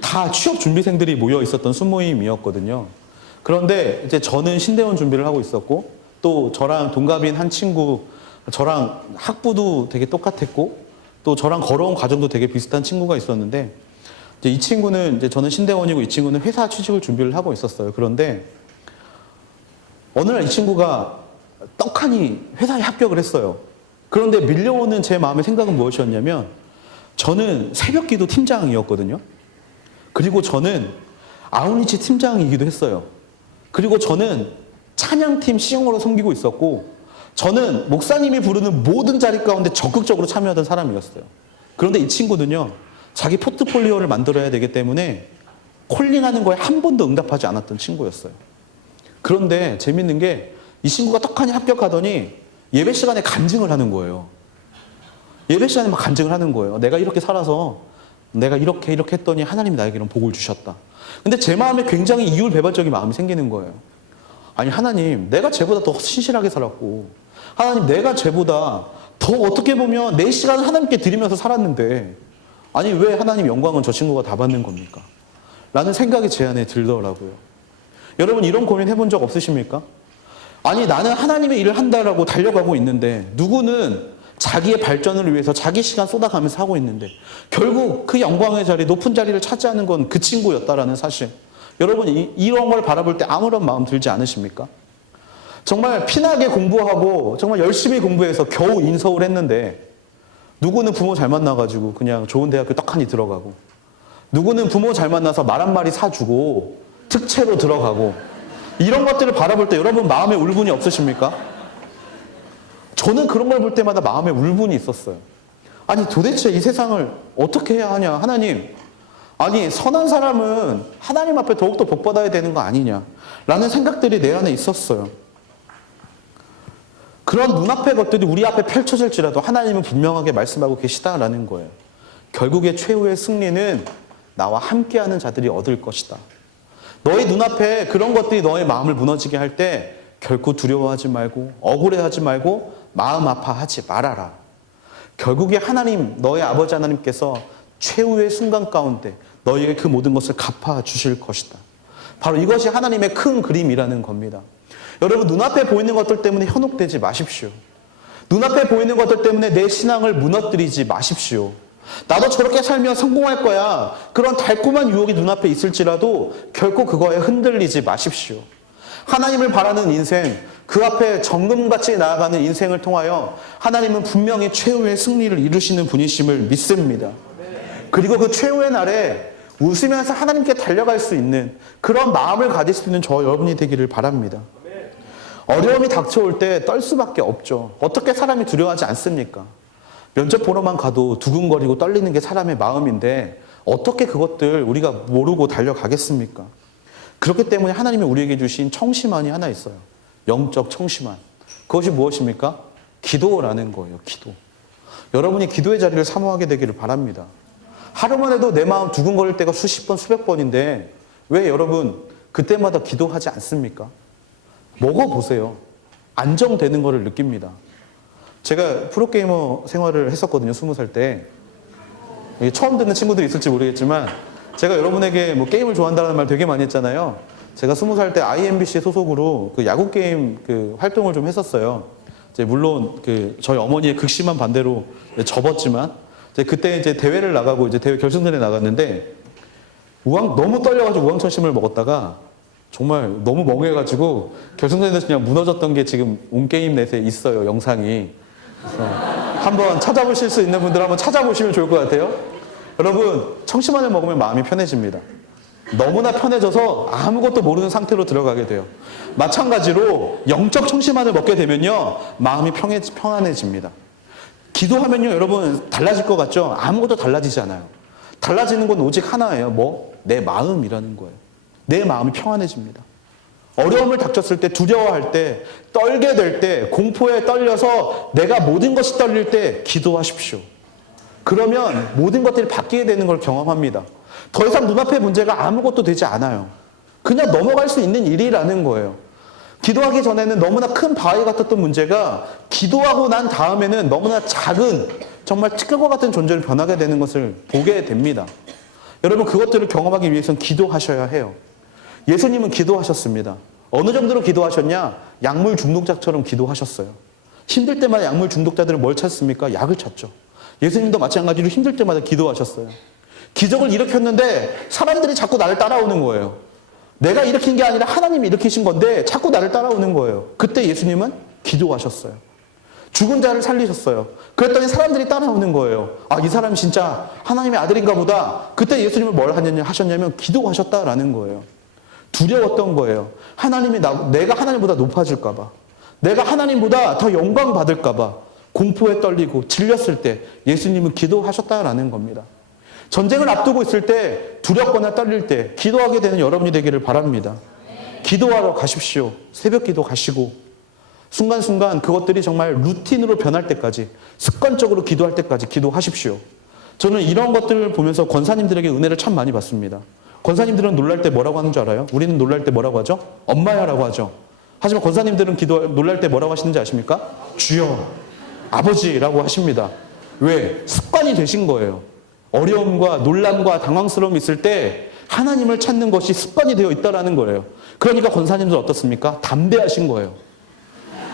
다 취업 준비생들이 모여 있었던 순모임이었거든요. 그런데 이제 저는 신대원 준비를 하고 있었고 또 저랑 동갑인 한 친구, 저랑 학부도 되게 똑같았고 또 저랑 걸어온 과정도 되게 비슷한 친구가 있었는데 이제 이 친구는 이제 저는 신대원이고 이 친구는 회사 취직을 준비를 하고 있었어요. 그런데 어느 날 이 친구가 떡하니 회사에 합격을 했어요. 그런데 밀려오는 제 마음의 생각은 무엇이었냐면 저는 새벽기도 팀장이었거든요. 그리고 저는 아웃리치 팀장이기도 했어요. 그리고 저는 찬양팀 시용으로 섬기고 있었고 저는 목사님이 부르는 모든 자리 가운데 적극적으로 참여하던 사람이었어요. 그런데 이 친구는요. 자기 포트폴리오를 만들어야 되기 때문에 콜링하는 거에 한 번도 응답하지 않았던 친구였어요. 그런데 재밌는 게 이 친구가 떡하니 합격하더니 예배 시간에 간증을 하는 거예요. 예배 시간에 막 간증을 하는 거예요. 내가 이렇게 살아서 내가 이렇게 했더니 하나님이 나에게 이런 복을 주셨다. 근데 제 마음에 굉장히 이율배반적인 마음이 생기는 거예요. 아니 하나님, 내가 쟤보다 더 신실하게 살았고 하나님, 내가 쟤보다 더 어떻게 보면 내 시간을 하나님께 드리면서 살았는데 아니 왜 하나님 영광은 저 친구가 다 받는 겁니까? 라는 생각이 제 안에 들더라고요. 여러분 이런 고민 해본 적 없으십니까? 아니 나는 하나님의 일을 한다라고 달려가고 있는데 누구는 자기의 발전을 위해서 자기 시간 쏟아가면서 하고 있는데 결국 그 영광의 자리, 높은 자리를 차지하는 건 그 친구였다라는 사실. 여러분 이런 걸 바라볼 때 아무런 마음 들지 않으십니까? 정말 피나게 공부하고 정말 열심히 공부해서 겨우 인서울 했는데 누구는 부모 잘 만나가지고 그냥 좋은 대학교 떡하니 들어가고 누구는 부모 잘 만나서 말 한마리 사주고 특채로 들어가고 이런 것들을 바라볼 때 여러분 마음에 울분이 없으십니까? 저는 그런 걸 볼 때마다 마음에 울분이 있었어요. 아니 도대체 이 세상을 어떻게 해야 하냐 하나님. 아니 선한 사람은 하나님 앞에 더욱더 복받아야 되는 거 아니냐 라는 생각들이 내 안에 있었어요. 그런 눈앞의 것들이 우리 앞에 펼쳐질지라도 하나님은 분명하게 말씀하고 계시다라는 거예요. 결국에 최후의 승리는 나와 함께하는 자들이 얻을 것이다. 너의 눈앞에 그런 것들이 너의 마음을 무너지게 할 때 결코 두려워하지 말고 억울해하지 말고 마음 아파하지 말아라. 결국에 하나님, 너의 아버지 하나님께서 최후의 순간 가운데 너희에게 그 모든 것을 갚아주실 것이다. 바로 이것이 하나님의 큰 그림이라는 겁니다. 여러분 눈앞에 보이는 것들 때문에 현혹되지 마십시오. 눈앞에 보이는 것들 때문에 내 신앙을 무너뜨리지 마십시오. 나도 저렇게 살면 성공할 거야. 그런 달콤한 유혹이 눈앞에 있을지라도 결코 그거에 흔들리지 마십시오. 하나님을 바라는 인생, 그 앞에 정금같이 나아가는 인생을 통하여 하나님은 분명히 최후의 승리를 이루시는 분이심을 믿습니다. 그리고 그 최후의 날에 웃으면서 하나님께 달려갈 수 있는 그런 마음을 가질 수 있는 저 여러분이 되기를 바랍니다. 어려움이 닥쳐올 때 떨 수밖에 없죠. 어떻게 사람이 두려워하지 않습니까? 면접 보러만 가도 두근거리고 떨리는 게 사람의 마음인데 어떻게 그것들 우리가 모르고 달려가겠습니까? 그렇기 때문에 하나님이 우리에게 주신 청심환이 하나 있어요. 영적 청심환. 그것이 무엇입니까? 기도라는 거예요. 기도. 여러분이 기도의 자리를 사모하게 되기를 바랍니다. 하루만 해도 내 마음 두근거릴 때가 수십 번, 수백 번인데 왜 여러분 그때마다 기도하지 않습니까? 먹어보세요. 안정되는 것을 느낍니다. 제가 프로게이머 생활을 했었거든요. 20살 때. 처음 듣는 친구들이 있을지 모르겠지만 제가 여러분에게 뭐 게임을 좋아한다는 말 되게 많이 했잖아요. 제가 20살 때 IMBC 소속으로 그 야구 게임 그 활동을 좀 했었어요. 이제 물론 그 저희 어머니의 극심한 반대로 접었지만 그때 이제 대회를 나가고 이제 대회 결승전에 나갔는데 너무 떨려가지고 우왕천심을 먹었다가 정말 너무 멍해가지고 결승전에서 그냥 무너졌던 게 지금 온게임넷에 있어요. 영상이. 그래서 한번 찾아보실 수 있는 분들 한번 찾아보시면 좋을 것 같아요. 여러분 청심환을 먹으면 마음이 편해집니다. 너무나 편해져서 아무것도 모르는 상태로 들어가게 돼요. 마찬가지로 영적 청심환을 먹게 되면요 마음이 평안해집니다. 기도하면요 여러분 달라질 것 같죠? 아무것도 달라지지 않아요. 달라지는 건 오직 하나예요. 뭐? 내 마음이라는 거예요. 내 마음이 평안해집니다. 어려움을 닥쳤을 때, 두려워할 때, 떨게 될 때, 공포에 떨려서 내가 모든 것이 떨릴 때 기도하십시오. 그러면 모든 것들이 바뀌게 되는 걸 경험합니다. 더 이상 눈앞의 문제가 아무것도 되지 않아요. 그냥 넘어갈 수 있는 일이라는 거예요. 기도하기 전에는 너무나 큰 바위 같았던 문제가 기도하고 난 다음에는 너무나 작은 정말 티끌과 같은 존재로 변하게 되는 것을 보게 됩니다. 여러분 그것들을 경험하기 위해서는 기도하셔야 해요. 예수님은 기도하셨습니다. 어느 정도로 기도하셨냐? 약물 중독자처럼 기도하셨어요. 힘들 때마다 약물 중독자들은 뭘 찾습니까? 약을 찾죠. 예수님도 마찬가지로 힘들 때마다 기도하셨어요. 기적을 일으켰는데 사람들이 자꾸 나를 따라오는 거예요. 내가 일으킨 게 아니라 하나님이 일으키신 건데 자꾸 나를 따라오는 거예요. 그때 예수님은 기도하셨어요. 죽은 자를 살리셨어요. 그랬더니 사람들이 따라오는 거예요. 아, 이 사람이 진짜 하나님의 아들인가 보다. 그때 예수님은 뭘 하셨냐면 기도하셨다라는 거예요. 두려웠던 거예요. 내가 하나님보다 높아질까 봐. 내가 하나님보다 더 영광 받을까 봐. 공포에 떨리고 질렸을 때 예수님은 기도하셨다라는 겁니다. 전쟁을 앞두고 있을 때 두렵거나 떨릴 때 기도하게 되는 여러분이 되기를 바랍니다. 기도하러 가십시오. 새벽 기도 가시고 순간순간 그것들이 정말 루틴으로 변할 때까지 습관적으로 기도할 때까지 기도하십시오. 저는 이런 것들을 보면서 권사님들에게 은혜를 참 많이 받습니다. 권사님들은 놀랄 때 뭐라고 하는 줄 알아요? 우리는 놀랄 때 뭐라고 하죠? 엄마야 라고 하죠. 하지만 권사님들은 놀랄 때 뭐라고 하시는지 아십니까? 주여, 아버지라고 하십니다. 왜? 습관이 되신 거예요. 어려움과 논란과 당황스러움이 있을 때 하나님을 찾는 것이 습관이 되어 있다는 거예요. 그러니까 권사님들 어떻습니까? 담대하신 거예요.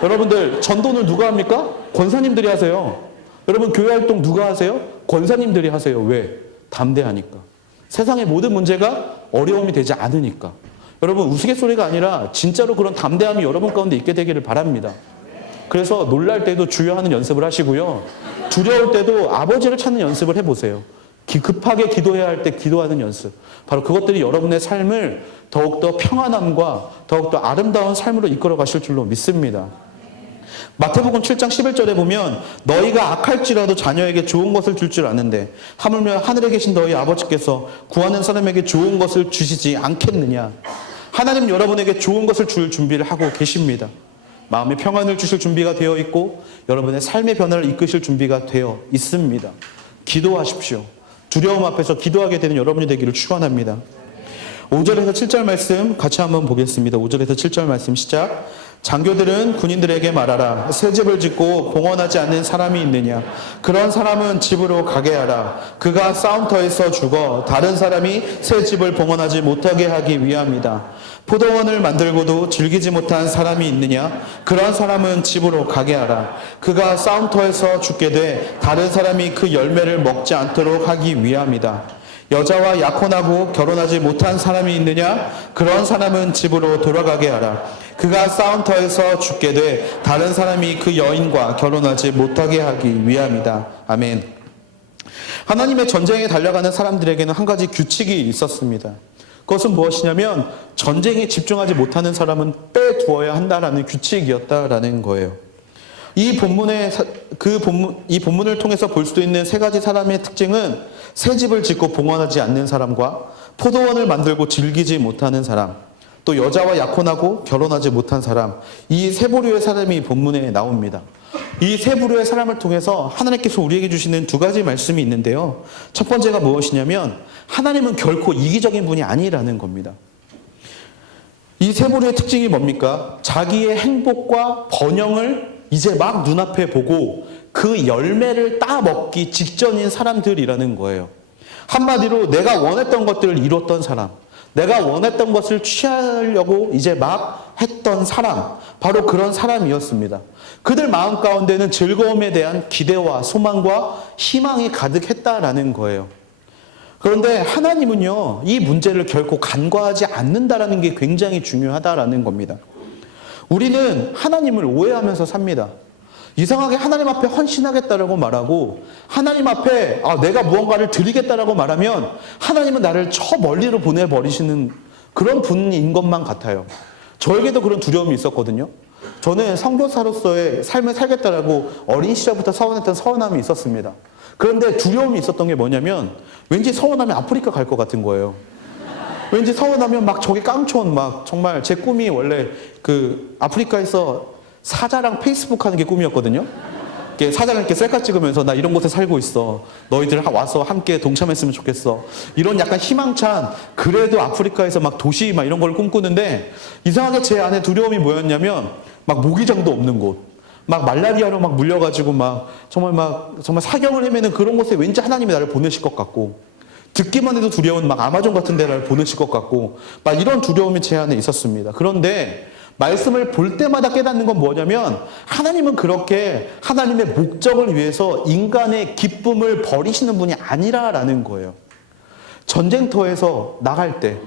여러분들 전도는 누가 합니까? 권사님들이 하세요. 여러분 교회 활동 누가 하세요? 권사님들이 하세요. 왜? 담대하니까. 세상의 모든 문제가 어려움이 되지 않으니까. 여러분 우스갯소리가 아니라 진짜로 그런 담대함이 여러분 가운데 있게 되기를 바랍니다. 그래서 놀랄 때도 주여 하는 연습을 하시고요. 두려울 때도 아버지를 찾는 연습을 해보세요. 급하게 기도해야 할 때 기도하는 연습. 바로 그것들이 여러분의 삶을 더욱더 평안함과 더욱더 아름다운 삶으로 이끌어 가실 줄로 믿습니다. 마태복음 7장 11절에 보면 너희가 악할지라도 자녀에게 좋은 것을 줄 줄 아는데 하물며 하늘에 계신 너희 아버지께서 구하는 사람에게 좋은 것을 주시지 않겠느냐. 하나님 여러분에게 좋은 것을 줄 준비를 하고 계십니다. 마음의 평안을 주실 준비가 되어 있고 여러분의 삶의 변화를 이끄실 준비가 되어 있습니다. 기도하십시오. 두려움 앞에서 기도하게 되는 여러분이 되기를 축원합니다. 5절에서 7절 말씀 같이 한번 보겠습니다. 5절에서 7절 말씀 시작. 장교들은 군인들에게 말하라. 새 집을 짓고 봉헌하지 않는 사람이 있느냐. 그런 사람은 집으로 가게 하라. 그가 싸움터에서 죽어 다른 사람이 새 집을 봉헌하지 못하게 하기 위함이다. 포도원을 만들고도 즐기지 못한 사람이 있느냐. 그런 사람은 집으로 가게 하라. 그가 싸움터에서 죽게 돼 다른 사람이 그 열매를 먹지 않도록 하기 위함이다. 여자와 약혼하고 결혼하지 못한 사람이 있느냐? 그런 사람은 집으로 돌아가게 하라. 그가 싸움터에서 죽게 돼 다른 사람이 그 여인과 결혼하지 못하게 하기 위함이다. 아멘. 하나님의 전쟁에 달려가는 사람들에게는 한 가지 규칙이 있었습니다. 그것은 무엇이냐면 전쟁에 집중하지 못하는 사람은 빼두어야 한다라는 규칙이었다라는 거예요. 이 본문을 통해서 볼 수 있는 세 가지 사람의 특징은 새 집을 짓고 봉헌하지 않는 사람과 포도원을 만들고 즐기지 못하는 사람, 또 여자와 약혼하고 결혼하지 못한 사람, 이 세 부류의 사람이 본문에 나옵니다. 이 세 부류의 사람을 통해서 하나님께서 우리에게 주시는 두 가지 말씀이 있는데요. 첫 번째가 무엇이냐면 하나님은 결코 이기적인 분이 아니라는 겁니다. 이 세 부류의 특징이 뭡니까? 자기의 행복과 번영을 이제 막 눈앞에 보고 그 열매를 따먹기 직전인 사람들이라는 거예요. 한마디로 내가 원했던 것들을 이뤘던 사람, 내가 원했던 것을 취하려고 이제 막 했던 사람, 바로 그런 사람이었습니다. 그들 마음 가운데는 즐거움에 대한 기대와 소망과 희망이 가득했다라는 거예요. 그런데 하나님은요, 이 문제를 결코 간과하지 않는다라는 게 굉장히 중요하다라는 겁니다. 우리는 하나님을 오해하면서 삽니다. 이상하게 하나님 앞에 헌신하겠다라고 말하고 하나님 앞에 내가 무언가를 드리겠다라고 말하면 하나님은 나를 저 멀리로 보내버리시는 그런 분인 것만 같아요. 저에게도 그런 두려움이 있었거든요. 저는 선교사로서의 삶을 살겠다라고 어린 시절부터 서원했던 서원함이 있었습니다. 그런데 두려움이 있었던 게 뭐냐면 왠지 서원하면 아프리카 갈 것 같은 거예요. 왠지 서원하면 막 저기 깡촌 막 정말 제 꿈이 원래 그 아프리카에서 사자랑 페이스북 하는 게 꿈이었거든요. 사자랑 이렇게 셀카 찍으면서 나 이런 곳에 살고 있어. 너희들 와서 함께 동참했으면 좋겠어. 이런 약간 희망찬 그래도 아프리카에서 막 도시 막 이런 걸 꿈꾸는데 이상하게 제 안에 두려움이 뭐였냐면 막 모기장도 없는 곳. 막 말라리아로 막 물려가지고 막 정말 사경을 헤매는 그런 곳에 왠지 하나님이 나를 보내실 것 같고 듣기만 해도 두려운 막 아마존 같은 데 나를 보내실 것 같고 막 이런 두려움이 제 안에 있었습니다. 그런데 말씀을 볼 때마다 깨닫는 건 뭐냐면 하나님은 그렇게 하나님의 목적을 위해서 인간의 기쁨을 버리시는 분이 아니라라는 거예요. 전쟁터에서 나갈 때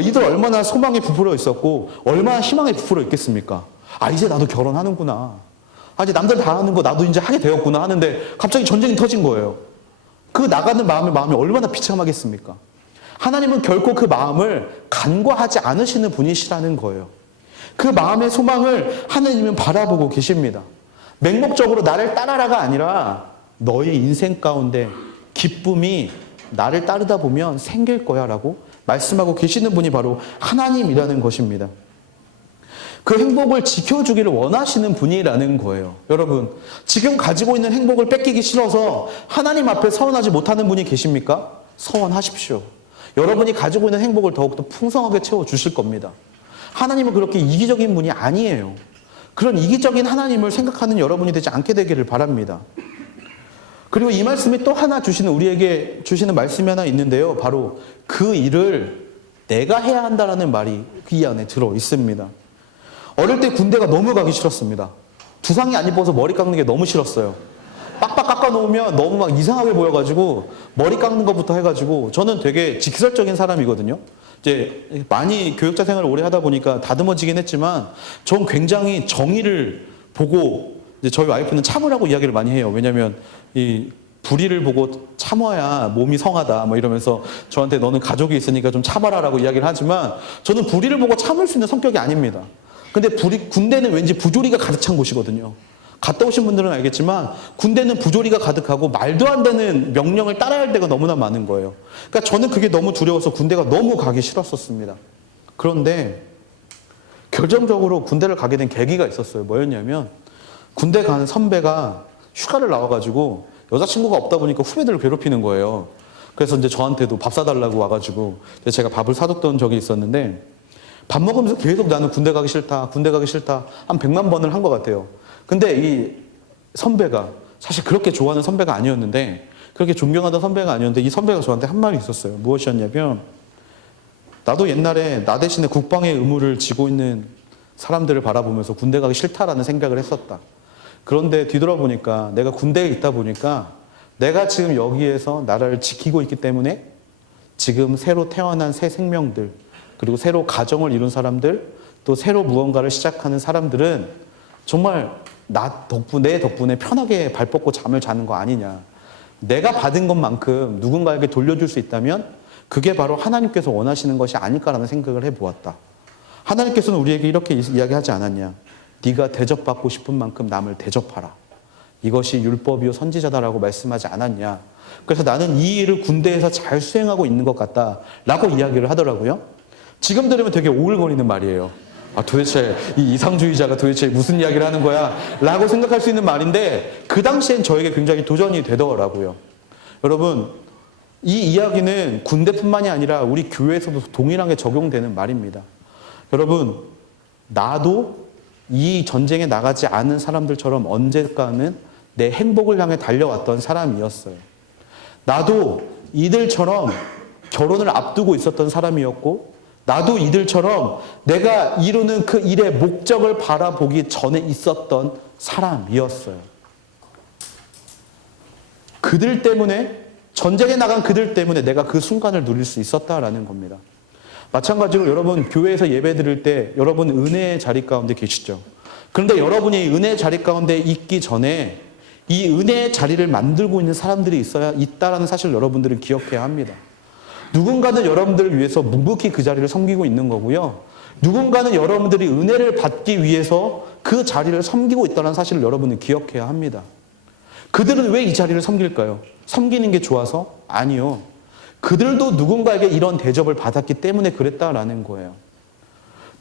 이들 얼마나 소망에 부풀어 있었고 얼마나 희망에 부풀어 있겠습니까? 이제 나도 결혼하는구나. 이제 남들 다 하는 거 나도 이제 하게 되었구나 하는데 갑자기 전쟁이 터진 거예요. 그 나가는 마음이 얼마나 비참하겠습니까? 하나님은 결코 그 마음을 간과하지 않으시는 분이시라는 거예요. 그 마음의 소망을 하나님은 바라보고 계십니다. 맹목적으로 나를 따라라가 아니라 너의 인생 가운데 기쁨이 나를 따르다 보면 생길 거야 라고 말씀하고 계시는 분이 바로 하나님이라는 것입니다. 그 행복을 지켜주기를 원하시는 분이라는 거예요. 여러분, 지금 가지고 있는 행복을 뺏기기 싫어서 하나님 앞에 서원하지 못하는 분이 계십니까? 서원하십시오. 여러분이 가지고 있는 행복을 더욱더 풍성하게 채워주실 겁니다. 하나님은 그렇게 이기적인 분이 아니에요. 그런 이기적인 하나님을 생각하는 여러분이 되지 않게 되기를 바랍니다. 그리고 이 말씀이 또 하나 우리에게 주시는 말씀이 하나 있는데요. 바로 그 일을 내가 해야 한다라는 말이 이 안에 들어 있습니다. 어릴 때 군대가 너무 가기 싫었습니다. 두상이 안 이뻐서 머리 깎는 게 너무 싫었어요. 빡빡 깎아놓으면 너무 막 이상하게 보여가지고 머리 깎는 것부터 해가지고 저는 되게 직설적인 사람이거든요. 이제 많이 교육자 생활을 오래 하다 보니까 다듬어지긴 했지만 전 굉장히 정의를 보고 이제 저희 와이프는 참으라고 이야기를 많이 해요. 왜냐하면 이 불의를 보고 참아야 몸이 성하다 뭐 이러면서 저한테 너는 가족이 있으니까 좀 참아라라고 이야기를 하지만 저는 불의를 보고 참을 수 있는 성격이 아닙니다. 근데 군대는 왠지 부조리가 가득 찬 곳이거든요. 갔다 오신 분들은 알겠지만 군대는 부조리가 가득하고 말도 안 되는 명령을 따라야 할 때가 너무나 많은 거예요. 그러니까 저는 그게 너무 두려워서 군대가 너무 가기 싫었었습니다. 그런데 결정적으로 군대를 가게 된 계기가 있었어요. 뭐였냐면 군대 가는 선배가 휴가를 나와가지고 여자친구가 없다 보니까 후배들을 괴롭히는 거예요. 그래서 이제 저한테도 밥 사달라고 와가지고 제가 밥을 사줬던 적이 있었는데 밥 먹으면서 계속 나는 군대 가기 싫다, 군대 가기 싫다 한 100만 번을 한 것 같아요. 근데 이 선배가 사실 그렇게 좋아하는 선배가 아니었는데 그렇게 존경하던 선배가 아니었는데 이 선배가 저한테 한 말이 있었어요. 무엇이었냐면 나도 옛날에 나 대신에 국방의 의무를 지고 있는 사람들을 바라보면서 군대 가기 싫다라는 생각을 했었다. 그런데 뒤돌아보니까 내가 군대에 있다 보니까 내가 지금 여기에서 나라를 지키고 있기 때문에 지금 새로 태어난 새 생명들 그리고 새로 가정을 이룬 사람들 또 새로 무언가를 시작하는 사람들은 정말 내 덕분에 편하게 발 뻗고 잠을 자는 거 아니냐. 내가 받은 것만큼 누군가에게 돌려줄 수 있다면 그게 바로 하나님께서 원하시는 것이 아닐까라는 생각을 해보았다. 하나님께서는 우리에게 이렇게 이야기하지 않았냐. 네가 대접받고 싶은 만큼 남을 대접하라. 이것이 율법이요 선지자다라고 말씀하지 않았냐. 그래서 나는 이 일을 군대에서 잘 수행하고 있는 것 같다라고 이야기를 하더라고요. 지금 들으면 되게 오글거리는 말이에요. 도대체 이 이상주의자가 도대체 무슨 이야기를 하는 거야? 라고 생각할 수 있는 말인데 그 당시엔 저에게 굉장히 도전이 되더라고요. 여러분, 이 이야기는 군대뿐만이 아니라 우리 교회에서도 동일하게 적용되는 말입니다. 여러분, 나도 이 전쟁에 나가지 않은 사람들처럼 언젠가는 내 행복을 향해 달려왔던 사람이었어요. 나도 이들처럼 결혼을 앞두고 있었던 사람이었고 나도 이들처럼 내가 이루는 그 일의 목적을 바라보기 전에 있었던 사람이었어요. 그들 때문에 전쟁에 나간 그들 때문에 내가 그 순간을 누릴 수 있었다라는 겁니다. 마찬가지로 여러분 교회에서 예배 드릴 때 여러분 은혜의 자리 가운데 계시죠. 그런데 여러분이 은혜의 자리 가운데 있기 전에 이 은혜의 자리를 만들고 있는 사람들이 있다라는 사실을 여러분들은 기억해야 합니다. 누군가는 여러분들을 위해서 묵묵히 그 자리를 섬기고 있는 거고요. 누군가는 여러분들이 은혜를 받기 위해서 그 자리를 섬기고 있다는 사실을 여러분은 기억해야 합니다. 그들은 왜 이 자리를 섬길까요? 섬기는 게 좋아서? 아니요. 그들도 누군가에게 이런 대접을 받았기 때문에 그랬다라는 거예요.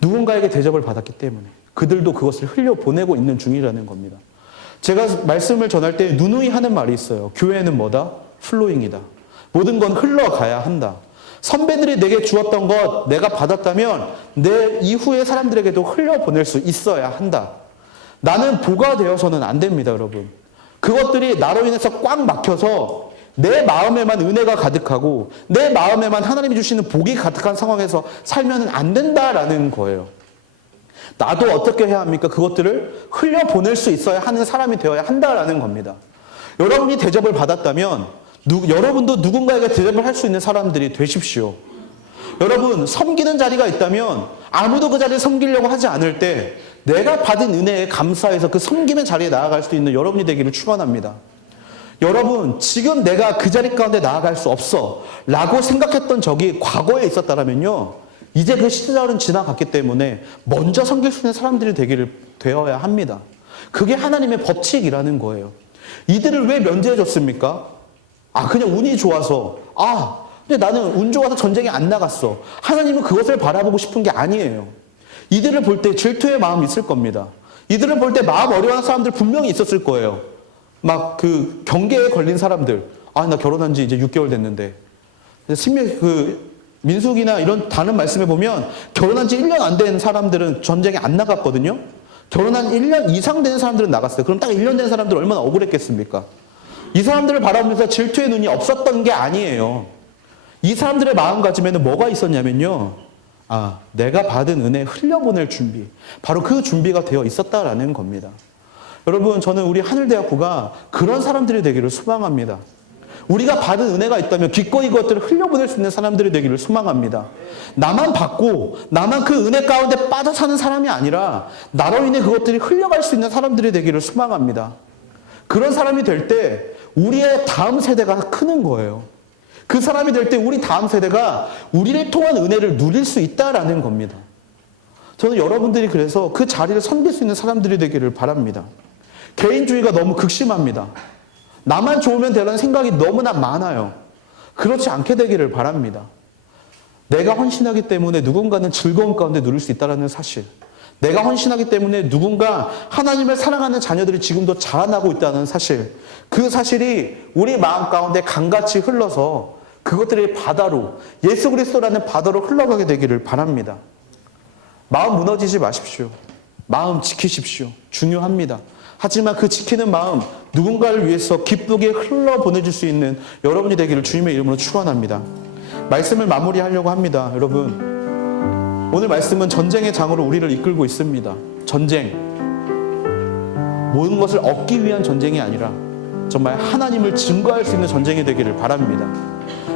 누군가에게 대접을 받았기 때문에. 그들도 그것을 흘려보내고 있는 중이라는 겁니다. 제가 말씀을 전할 때 누누이 하는 말이 있어요. 교회는 뭐다? 플로잉이다. 모든 건 흘러가야 한다. 선배들이 내게 주었던 것 내가 받았다면 내 이후의 사람들에게도 흘려보낼 수 있어야 한다. 나는 보가 되어서는 안 됩니다, 여러분. 그것들이 나로 인해서 꽉 막혀서 내 마음에만 은혜가 가득하고 내 마음에만 하나님이 주시는 복이 가득한 상황에서 살면 안 된다라는 거예요. 나도 어떻게 해야 합니까? 그것들을 흘려보낼 수 있어야 하는 사람이 되어야 한다라는 겁니다. 여러분이 대접을 받았다면 여러분도 누군가에게 대접을 할 수 있는 사람들이 되십시오. 여러분, 섬기는 자리가 있다면 아무도 그 자리를 섬기려고 하지 않을 때 내가 받은 은혜에 감사해서 그 섬김의 자리에 나아갈 수 있는 여러분이 되기를 축원합니다. 여러분, 지금 내가 그 자리 가운데 나아갈 수 없어 라고 생각했던 적이 과거에 있었다면요, 이제 그 시절은 지나갔기 때문에 먼저 섬길 수 있는 사람들이 되어야 합니다. 그게 하나님의 법칙이라는 거예요. 이들을 왜 면제해 줬습니까? 그냥 운이 좋아서. 근데 나는 운 좋아서 전쟁에 안 나갔어. 하나님은 그것을 바라보고 싶은 게 아니에요. 이들을 볼 때 질투의 마음이 있을 겁니다. 이들을 볼 때 마음 어려워하는 사람들 분명히 있었을 거예요. 막 그 경계에 걸린 사람들. 나 결혼한 지 이제 6개월 됐는데. 민숙이나 이런 다른 말씀에 보면 결혼한 지 1년 안 된 사람들은 전쟁에 안 나갔거든요. 결혼한 1년 이상 된 사람들은 나갔어요. 그럼 딱 1년 된 사람들 얼마나 억울했겠습니까? 이 사람들을 바라보면서 질투의 눈이 없었던 게 아니에요. 이 사람들의 마음가짐에는 뭐가 있었냐면요. 내가 받은 은혜 흘려보낼 준비. 바로 그 준비가 되어 있었다라는 겁니다. 여러분, 저는 우리 하늘대학부가 그런 사람들이 되기를 소망합니다. 우리가 받은 은혜가 있다면 기꺼이 그것들을 흘려보낼 수 있는 사람들이 되기를 소망합니다. 나만 받고 나만 그 은혜 가운데 빠져 사는 사람이 아니라 나로 인해 그것들이 흘려갈 수 있는 사람들이 되기를 소망합니다. 그런 사람이 될 때 우리의 다음 세대가 크는 거예요. 그 사람이 될 때 우리 다음 세대가 우리를 통한 은혜를 누릴 수 있다라는 겁니다. 저는 여러분들이 그래서 그 자리를 섬길 수 있는 사람들이 되기를 바랍니다. 개인주의가 너무 극심합니다. 나만 좋으면 되라는 생각이 너무나 많아요. 그렇지 않게 되기를 바랍니다. 내가 헌신하기 때문에 누군가는 즐거움 가운데 누릴 수 있다는 사실. 내가 헌신하기 때문에 누군가 하나님을 사랑하는 자녀들이 지금도 자라나고 있다는 사실. 그 사실이 우리 마음 가운데 강같이 흘러서 그것들이 바다로, 예수 그리스도라는 바다로 흘러가게 되기를 바랍니다. 마음 무너지지 마십시오. 마음 지키십시오. 중요합니다. 하지만 그 지키는 마음, 누군가를 위해서 기쁘게 흘러보내줄 수 있는 여러분이 되기를 주님의 이름으로 축원합니다. 말씀을 마무리하려고 합니다. 여러분, 오늘 말씀은 전쟁의 장으로 우리를 이끌고 있습니다. 전쟁. 모든 것을 얻기 위한 전쟁이 아니라 정말 하나님을 증거할 수 있는 전쟁이 되기를 바랍니다.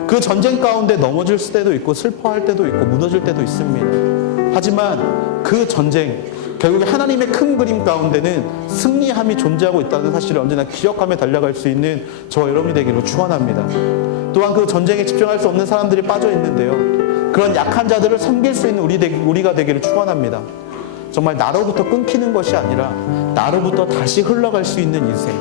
그 전쟁 가운데 넘어질 때도 있고 슬퍼할 때도 있고 무너질 때도 있습니다. 하지만 그 전쟁, 결국에 하나님의 큰 그림 가운데는 승리함이 존재하고 있다는 사실을 언제나 기억하며 달려갈 수 있는 저와 여러분이 되기를 축원합니다. 또한 그 전쟁에 집중할 수 없는 사람들이 빠져 있는데요. 그런 약한 자들을 섬길 수 있는 우리가 되기를 축원합니다. 정말 나로부터 끊기는 것이 아니라 나로부터 다시 흘러갈 수 있는 인생.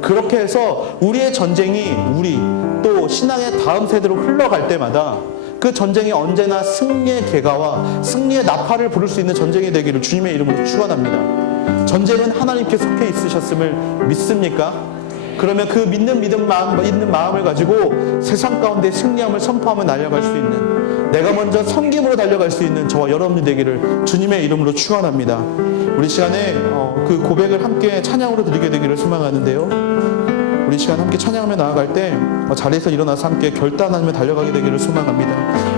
그렇게 해서 우리의 전쟁이 우리 또 신앙의 다음 세대로 흘러갈 때마다 그 전쟁이 언제나 승리의 계가와 승리의 나팔을 부를 수 있는 전쟁이 되기를 주님의 이름으로 축원합니다. 전쟁은 하나님께 속해 있으셨음을 믿습니까? 그러면 그 믿는 마음을 가지고 세상 가운데 승리함을 선포하며 날아갈 수 있는, 내가 먼저 섬김으로 달려갈 수 있는 저와 여러분이 되기를 주님의 이름으로 축원합니다. 우리 시간에 그 고백을 함께 찬양으로 드리게 되기를 소망하는데요. 우리 시간 함께 찬양하며 나아갈 때 자리에서 일어나서 함께 결단하며 달려가게 되기를 소망합니다.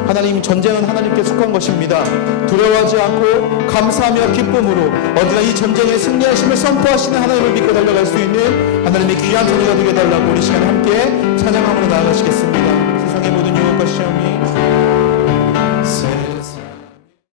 하나님, 전쟁은 하나님께 속한 것입니다. 두려워하지 않고 감사하며 기쁨으로 언제나 이 전쟁에 승리하심을 선포하시는 하나님을 믿고 달려갈 수 있는 하나님의 귀한 자녀가 되게 해달라고 우리 시간 함께 찬양함으로 나아가시겠습니다.